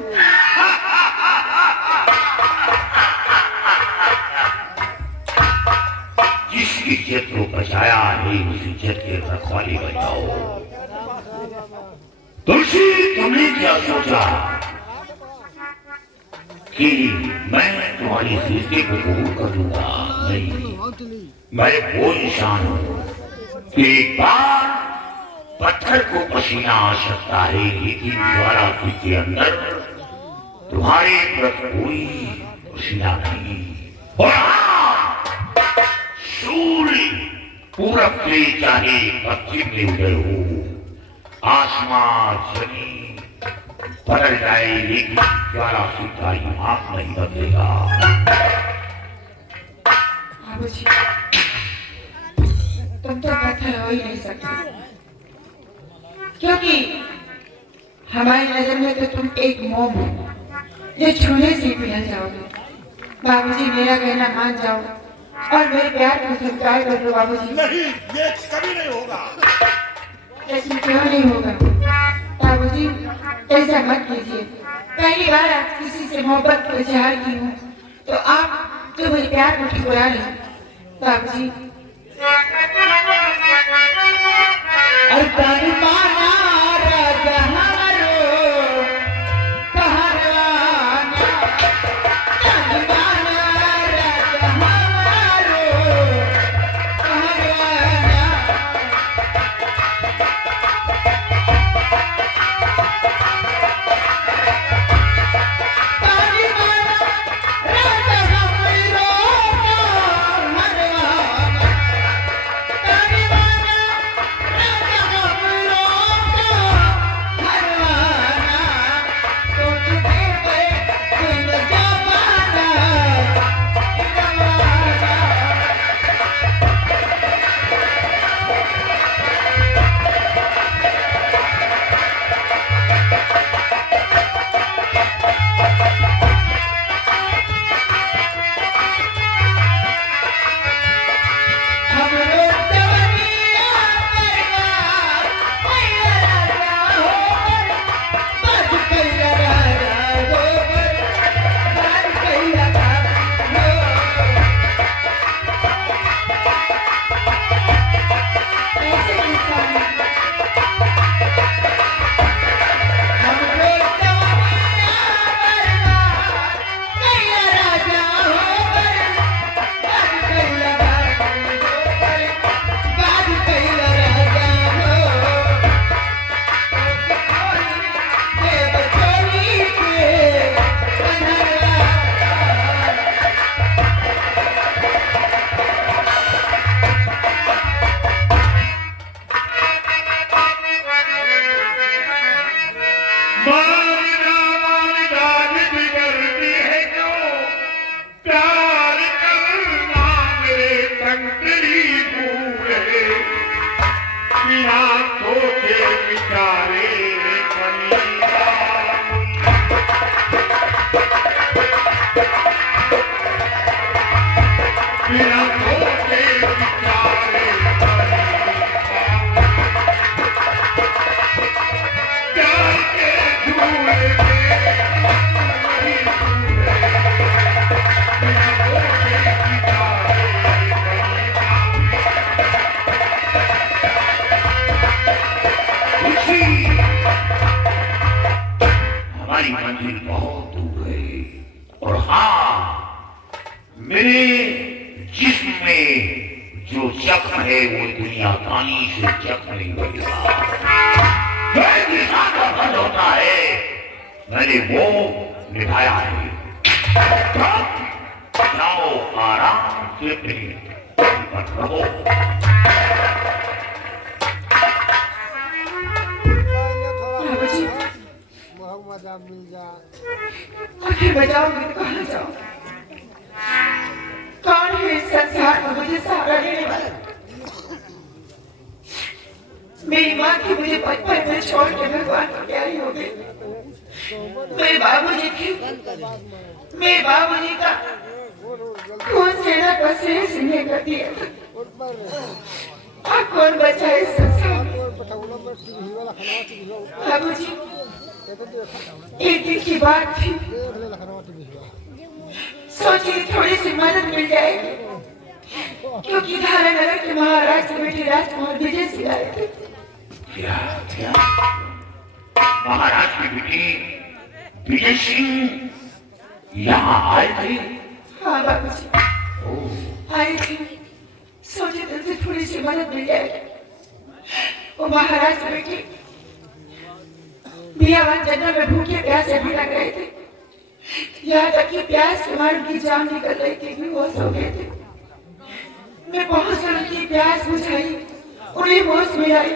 जिस इज्जत को बचाया है उस इज्जत के रखवाले बन जाओ। तुलसी, तुमने क्या सोचा कि मैं तुम्हारी सृष्टि को कबूल कर लूंगा? नहीं, मैं वो इंसान हूं कि एक बार पत्थर को पसीना आ सकता है, लेकिन ज्वाला के अंदर तुम्हारे प्रति कोई पसीना नहीं। और सूर्य पूरब से चाहे पश्चिम में उदय हो, आसमान जमीन बदल जाए, लेकिन ज्वाला का इमाम नहीं बदलेगा। बाबूजी, तुम तो पत्थर हो ही नहीं सकते, क्योंकि हमारी नजर में तो तुम एक मोम हो जो छूने से ही पिघल जाओगे। बाबूजी मेरा कहना मान जाओ और मेरे प्यार को स्वीकार कर दो बाबूजी। नहीं, ये कभी नहीं होगा। ऐसे क्यों नहीं होगा बाबूजी? ऐसा मत कीजिए। पहली बार आप किसी से मोहब्बत का इजहार की हूँ तो आप जो मेरे प्यार को ठुकरा रहे हैं बाबूजी। हमारी मंजिल बहुत दूर है और हाँ, मेरे जिस्म में जो जख्म है वो दुनिया दानी से जख्म नहीं बनेगा। का फर्ज होता है, मैंने वो निभाया है। जाओ आराम से अपनी पर रहो। आखिर बचाओगे तो कहाँ जाओ? कौन है इस संसार में मुझे सहारा देने वाला? मेरी माँ की मुझे बचपन में छोड़ के भगवान को प्यारी हो गई। मेरे बाबूजी का खून से न बसे सिंह कर दिया। अब कौन बचा इस संसार में? बाबूजी, एक दिन की बात थी, सोची थोड़ी सी मदद मिल जाएगी क्योंकि धारा नगर के महाराज के बेटे राजकुमार विजय सिंह आए थे। क्या महाराज की बेटी विजय सिंह यहाँ आए थे? हाँ बाबूजी, आए थे। सोचे तुमसे थोड़ी सी मदद मिल जाएगी। वो महाराज की बेटी बियावान जंगल में भूखे प्यासे भटक रहे थे। यहाँ तक कि प्यास के मारे उनकी जान निकल रही थी, बेहोश हो गए थे। मैं पहुंचकर उनकी प्यास बुझाई, उन्हें होश में आई।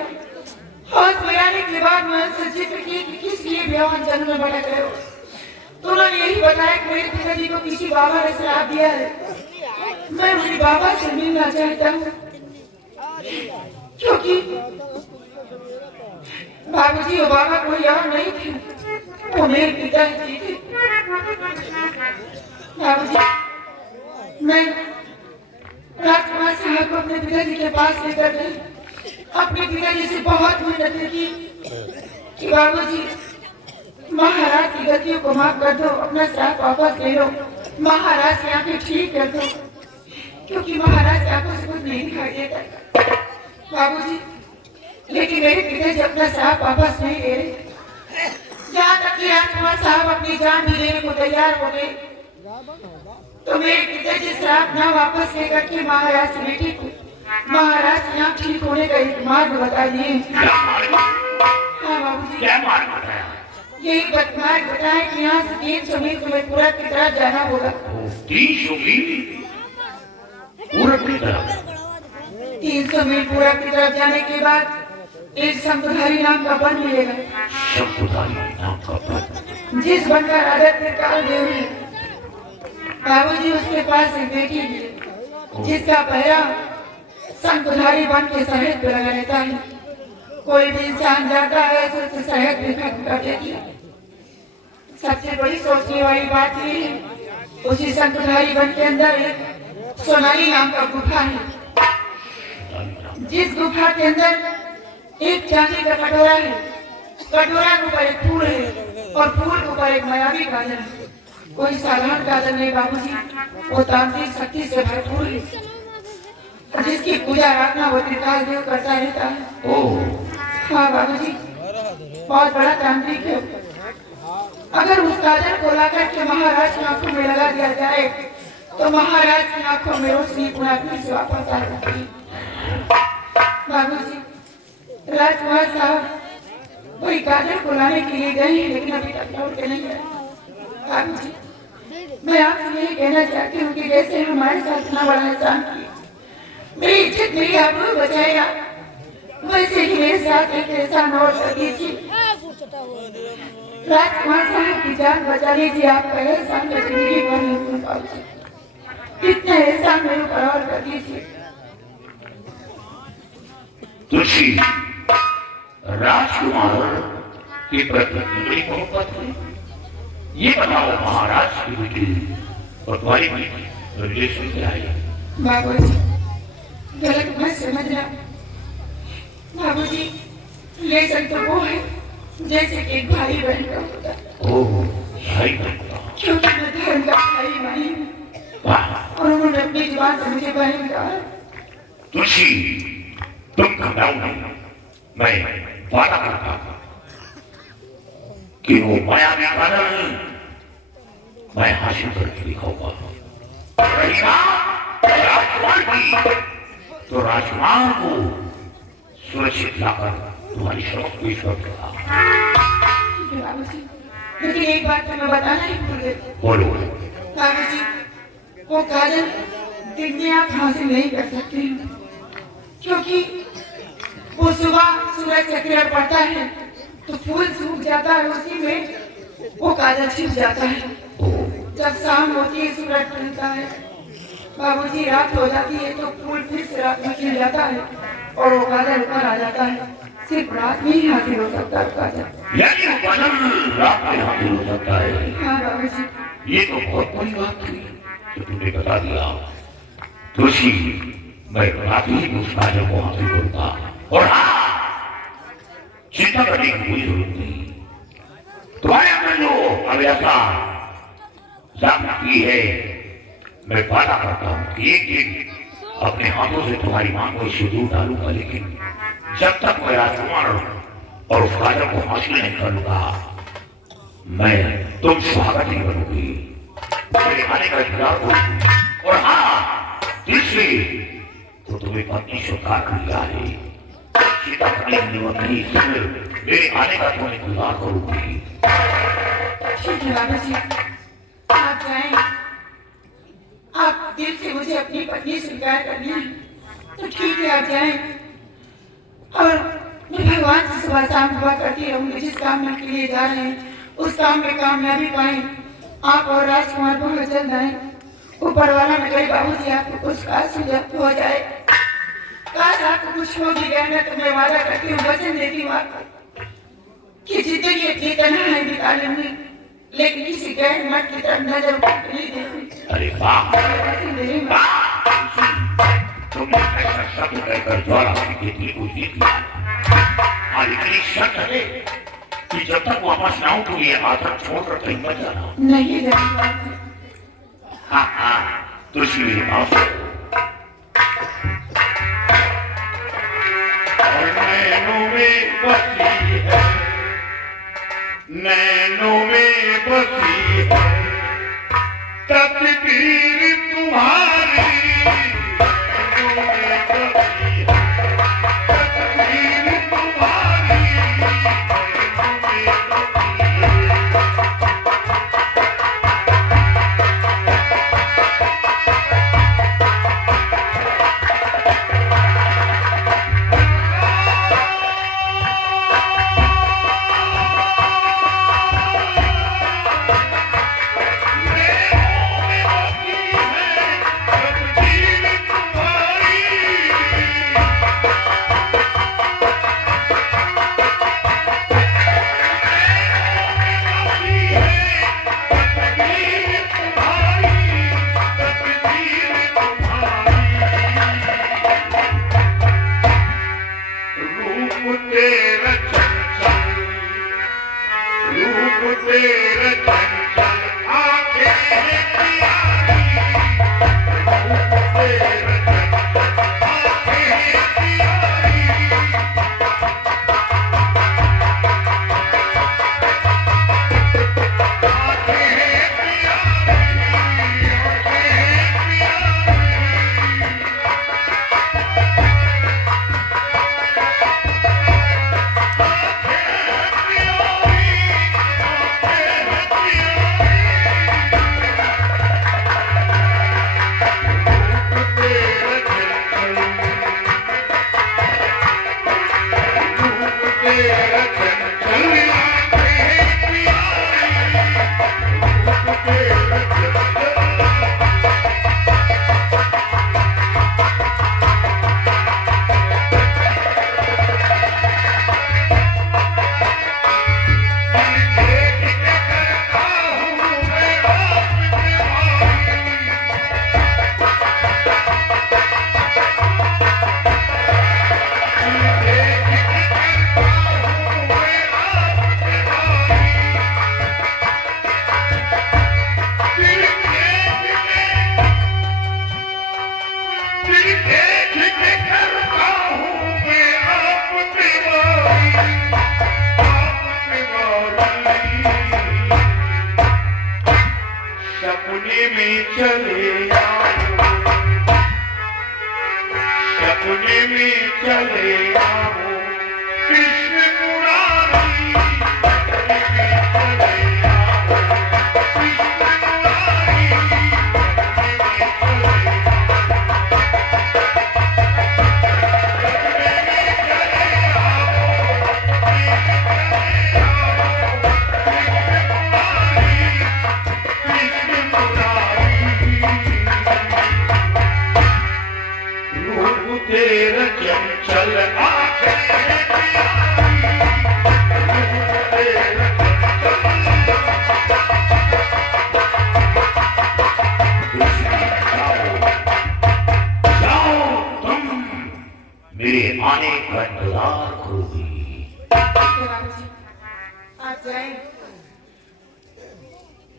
होश में आने के बाद मैं उनसे जिक्र की कि किस लिए बियावान जंगल में भटक रहे हो। तो उन्होंने यही बताया कि मेरे पिताजी को किसी बाबा ने श्राप दिया है। मैं मेरे बाबा से मिलना चाहता हूँ क्योंकि बाबूजी और बाबा कोई और नहीं थे, वो मेरे पिताजी थे। बाबूजी, मैं राजकुमार साहब को अपने पिताजी के पास लेकर गई। अपने पिताजी से बहुत मिन्नत की कि बाबूजी महाराज की गलतियों को माफ कर दो, अपना श्राप वापस ले लो, महाराज की आंखें ठीक कर दो, क्योंकि महाराज की आंखों से कुछ नहीं दिखाई देता। बाबूजी, लेकिन मेरे पिताजी अपना श्राप वापस नहीं ले रहे। जहाँ तक कि राजकुमार साहब अपनी जान भी लेने को तैयार हो गए, तो मेरे पिताजी श्राप ना वापस लेकर के महाराज से बेटी को महाराज यहाँ ठीक होने का एक मार्ग बता दिए। हाँ बाबूजी, क्या मार्ग बताया? यही मार्ग बताया कि यहाँ से 300 मील तुम्हें पूरब की तरफ जाना होगा। 300 मील पूरब की तरफ? 300 मील पूरब की तरफ जाने के बाद एक शंकुधारी नाम का वन मिलेगा। शंकुधारी नाम का वन? जिस वन का राजा त्रिकाल देव है बाबूजी, उसके पास एक बेटी है जिसका पहरा शंकुधारी वन के शहद पे लगा रहता है। कोई भी इंसान जाता है तो उससे शहद भी खत्म कर देती है। सबसे बड़ी सोचने वाली बात ये है, उसी शंकुधारी वन के अंदर एक सोनाली नाम का गुफा है, जिस गुफा के अंदर एक चांदी का कटोरा है, कटोरा के ऊपर एक फूल है और फूल के ऊपर एक मायावी काजल है। कोई साधारण काजल नहीं बाबूजी, वो तांत्रिक शक्ति से भरपूर है, जिसकी पूजा आराधना वो त्रिकाल देव करता रहता है। हाँ बाबूजी, बहुत बड़ा तांत्रिक है। अगर उस काजल को लाकर के महाराज की आंखों में लगा दिया जाए तो महाराज की आंखों में रोशनी पुनः फिर से वापस आ जाती है। बाबूजी, राजकुमार साहब वही काजल को लाने के लिए गए हैं, लेकिन अभी तक लौट के नहीं आए। बाबूजी, मैं आपसे यही कहना चाहती हूँ कि जैसे हमारे साथ इतना बड़ा एहसान किया, मेरी इज्जत मेरी आबरू बचाएगा, वैसे ही मेरे साथ एक एहसान और कर दीजिए। राजकुमार साहब की जान बचा लीजिए, आपका एहसान मैं जिंदगी भर नहीं भूल पाऊंगी। इतना एहसान मेरे ऊपर और कर दीजिए। तुलसी, राजकुमार के प्रति बड़ी मोहब्बत है। ये बताओ, महाराज की बेटी और तुम्हारी बेटी रिलेशन क्या है? बाबूजी, गलत मत समझना। बाबूजी, रिलेशन तो वो है जैसे कि एक भाई बहन का होता है। ओह, भाई बहन का? क्योंकि मैं धर्म का भाई मानी हूँ और उन्होंने अपनी जुबान से मुझे बहन कहा। तुलसी, तुम घबराओ नहीं, मैं वादा करता हूँ कि वो माया में बादल मैं हासिल करके दिखाऊंगा। रही बात राजकुमार की, तो राजकुमार को सुरक्षित लाकर तुम्हारी समझ पेश कर दूंगा। बाबूजी, लेकिन एक बात तो मैं बताना ही भूल गई। बोलो। बाबूजी, वो काजल दिन में आप हासिल नहीं कर सकते हैं, क्योंकि वो सुबह सूरज का किरण पड़ता है तो फूल सूख जाता है, उसी में वो काजल छिप जाता है। जब शाम होती है सूरज ढलता है बाबूजी, रात हो जाती है तो फूल फिर से रात में खिल जाता है और वो काजल ऊपर आ जाता है। सिर्फ रात में ही हासिल हो सकता है काजल। यानी वो बादल रात में हासिल हो सकता है? हाँ बाबूजी, ये तो बहुत बड़ी बात थी जो तुमने बता दिया। तुलसी, मैं रात ही उस काजल को हासिल करूंगा। और हाँ, चिंता करने की कोई जरूरत नहीं। तुम्हारे अंदर जो अभिलाषा जागृति है, मैं वादा करता हूँ कि एक दिन अपने हाथों से तुम्हारी मां को सिंदूर डालूंगा, लेकिन जब तक मैं राजकुमार और उस काजल को हासिल नहीं कर लूंगा, मैं तुम सुहागन नहीं बनूंगी, मेरे आने का इंतजार करूंगी। और हाँ, तीसरी तो तुम्हें पत्नी स्वीकार कर लिया है, सीता करने की जरूरत नहीं, सिर्फ मेरे आने का तुम्हें इंतजार करूंगी। ठीक है बाबूजी, आप जाएं। आप दिल से मुझे अपनी पत्नी स्वीकार करनी है तो ठीक है, आप जाएं। और मैं भगवान से सुबह शाम दुआ करती रहूंगी, जिस काम में के लिए जा रहे हैं उस काम में कामयाबी पाएं, आप और राजकुमार बहुत जल्द आए। ऊपर वाला न करे बाबूजी आपको कुछ खास हो जाए, काश आपको कुछ हो भी गया ना, तो मैं वादा करती हूँ, वचन देती हूँ आपको कि जिंदगी अपनी तन्हाई बिता लूंगी, लेकिन किसी गैर मर्द की तरफ नजर नहीं देती। अरे वाह, मेरी माँ तुमने ऐसा शब्द कहकर ज्वाला की दिल को जीत लिया। और इतनी शर्त है कि जब तक वापस ना आऊं तुम ये आदत छोड़कर कहीं मत जाना। नहीं जाती। हाँ हाँ, तुझी मेरी बात और नैनों में बसी है, नैनों में बसी है तस्वीर तुम्हारी, नैनों में बसी है तस्वीर तुम्हारी, नैनों में बसी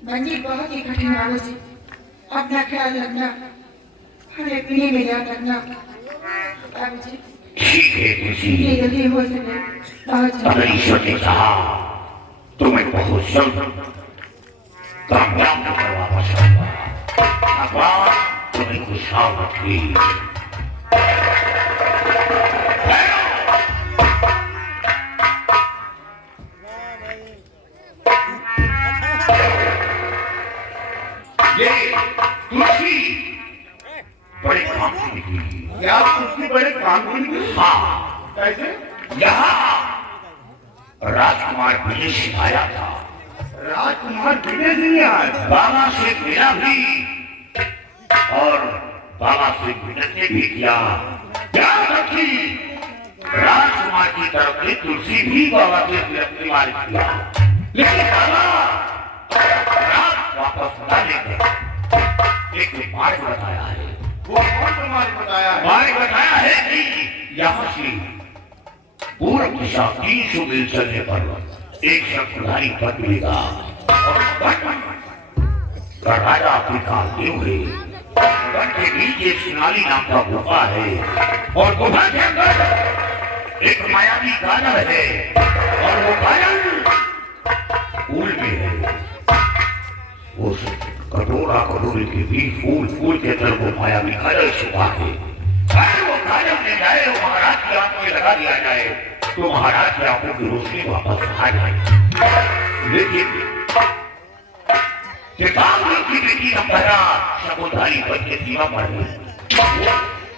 बंदी बहुत ही कठिन बाबू जी, अपना ख्याल रखना, खाने पीने में ध्यान रखना बाबू जी। ठीक है तुझी, ये जल्दी हो सके बाबू जी। अगर ईश्वर ने चाहा तो मैं बहुत जल्द कामयाब होकर वापस आऊंगा। भगवान तुम्हें खुशहाल रखे। ये तुलसी बड़े काम की निकली। क्या तुलसी बड़े काम की निकली? हाँ, कैसे? यहाँ राजकुमार विजय सिंह आया था। राजकुमार विजय सिंह आया था? बाबा से मिला भी और बाबा से विनती भी किया। क्या रखी राजकुमार की तरफ से तुलसी भी बाबा से वारिस किया, लेकिन बाबा रात वापस न लेकर एक मार्ग बताया है। वो कौन सा मार्ग बताया है? मार्ग बताया है कि यहाँ से पूर्व दिशा 300 मील चलने पर एक शक्तिधारी पद मिलेगा और वन का राजा आपके काल देव है। वन के बीच एक सोनाली नाम का गुफा है और गुफा के अंदर एक मायावी गाजर है और वो गाजर फूल में है। उस कटोरा कटोरे के बीच फूल के अंदर वो मायावी गाजर छुपा है। अगर वो गाजर ले जाए वो महाराज की आंखों में लगा दिया जाए तो महाराज की आंखों की रोशनी वापस आ जाए। लेकिन किताब की बेटी नंबरा शकुंतली पद के सीमा पर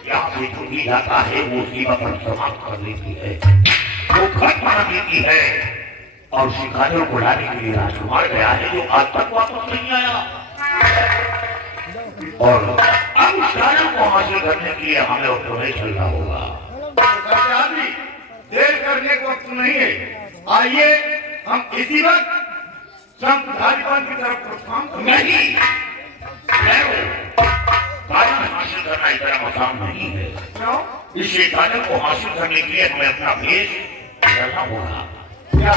यहाँ से जो भी जाता है वो सीमा पर समाप्त कर लेती है, वो खत्म कर देती है और शिकारियों को लाने के लिए राजकुमार गया है जो आज तक वापस नहीं आया। और अब उस राजा को हासिल करने के लिए हमें और तुम्हें चलना होगा। देर करने को वक्त नहीं है, आइए हम इसी वक्त शंखधारीपान की तरफ प्रस्थान करें। नहीं, काजल हासिल करना इतना आसान नहीं है। क्यों? इसे काजल को हासिल करने के लिए हमें अपना भेष करना होगा।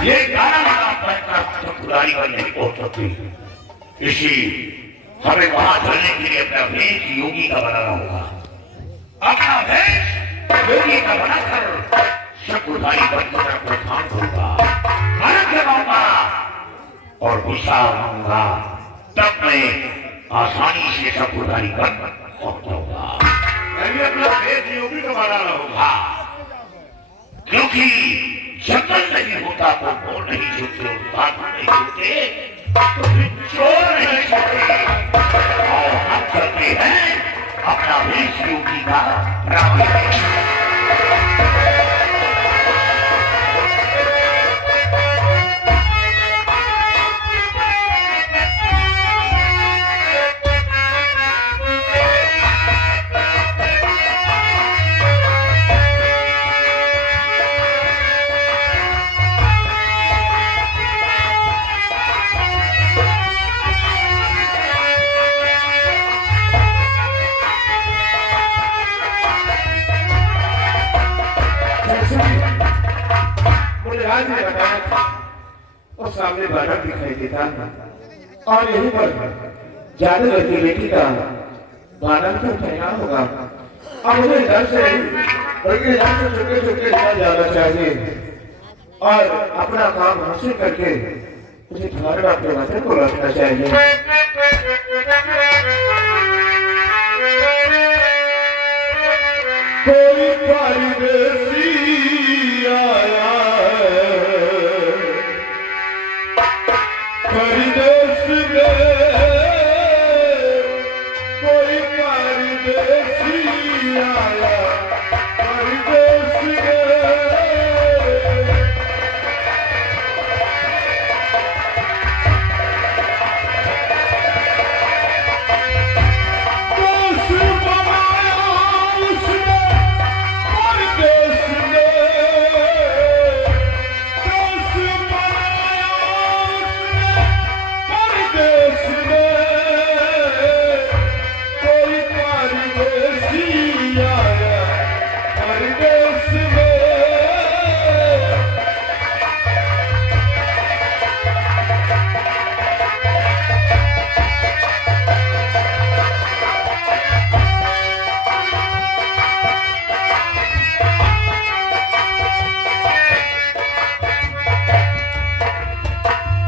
ये गाना शंखधारी पर नहीं पहुंच सकती, इसी हमें वहां चलने के लिए अपना भेष योगी का बनाना होगा। अपना भेष योगी का बनाकर शंखधारी पर की तरफ प्रस्थान करूंगा, अर्घ्य लगाऊंगा और विशाल होगा, तब मैं आसानी से शंखधारी पर पहुंच जाऊंगा। अपना भेष योगी का बनाना होगा, क्योंकि जंगल नहीं होता तो भोर नहीं छूटते, साधु नहीं छूटते तो फिर चोर नहीं छूटते। और हम चलते हैं अपना भेष योगी का बनाने। राज ने बताया था और सामने बालक दिखाई देता है और यहीं पर जादूगर की बेटी का बालक तो ठहरा होगा। अब मुझे डर से नहीं बल्कि यहाँ से छुपके छुपके निकल जाना चाहिए और अपना काम हासिल करके मुझे घर में अपने वचन को रखना चाहिए।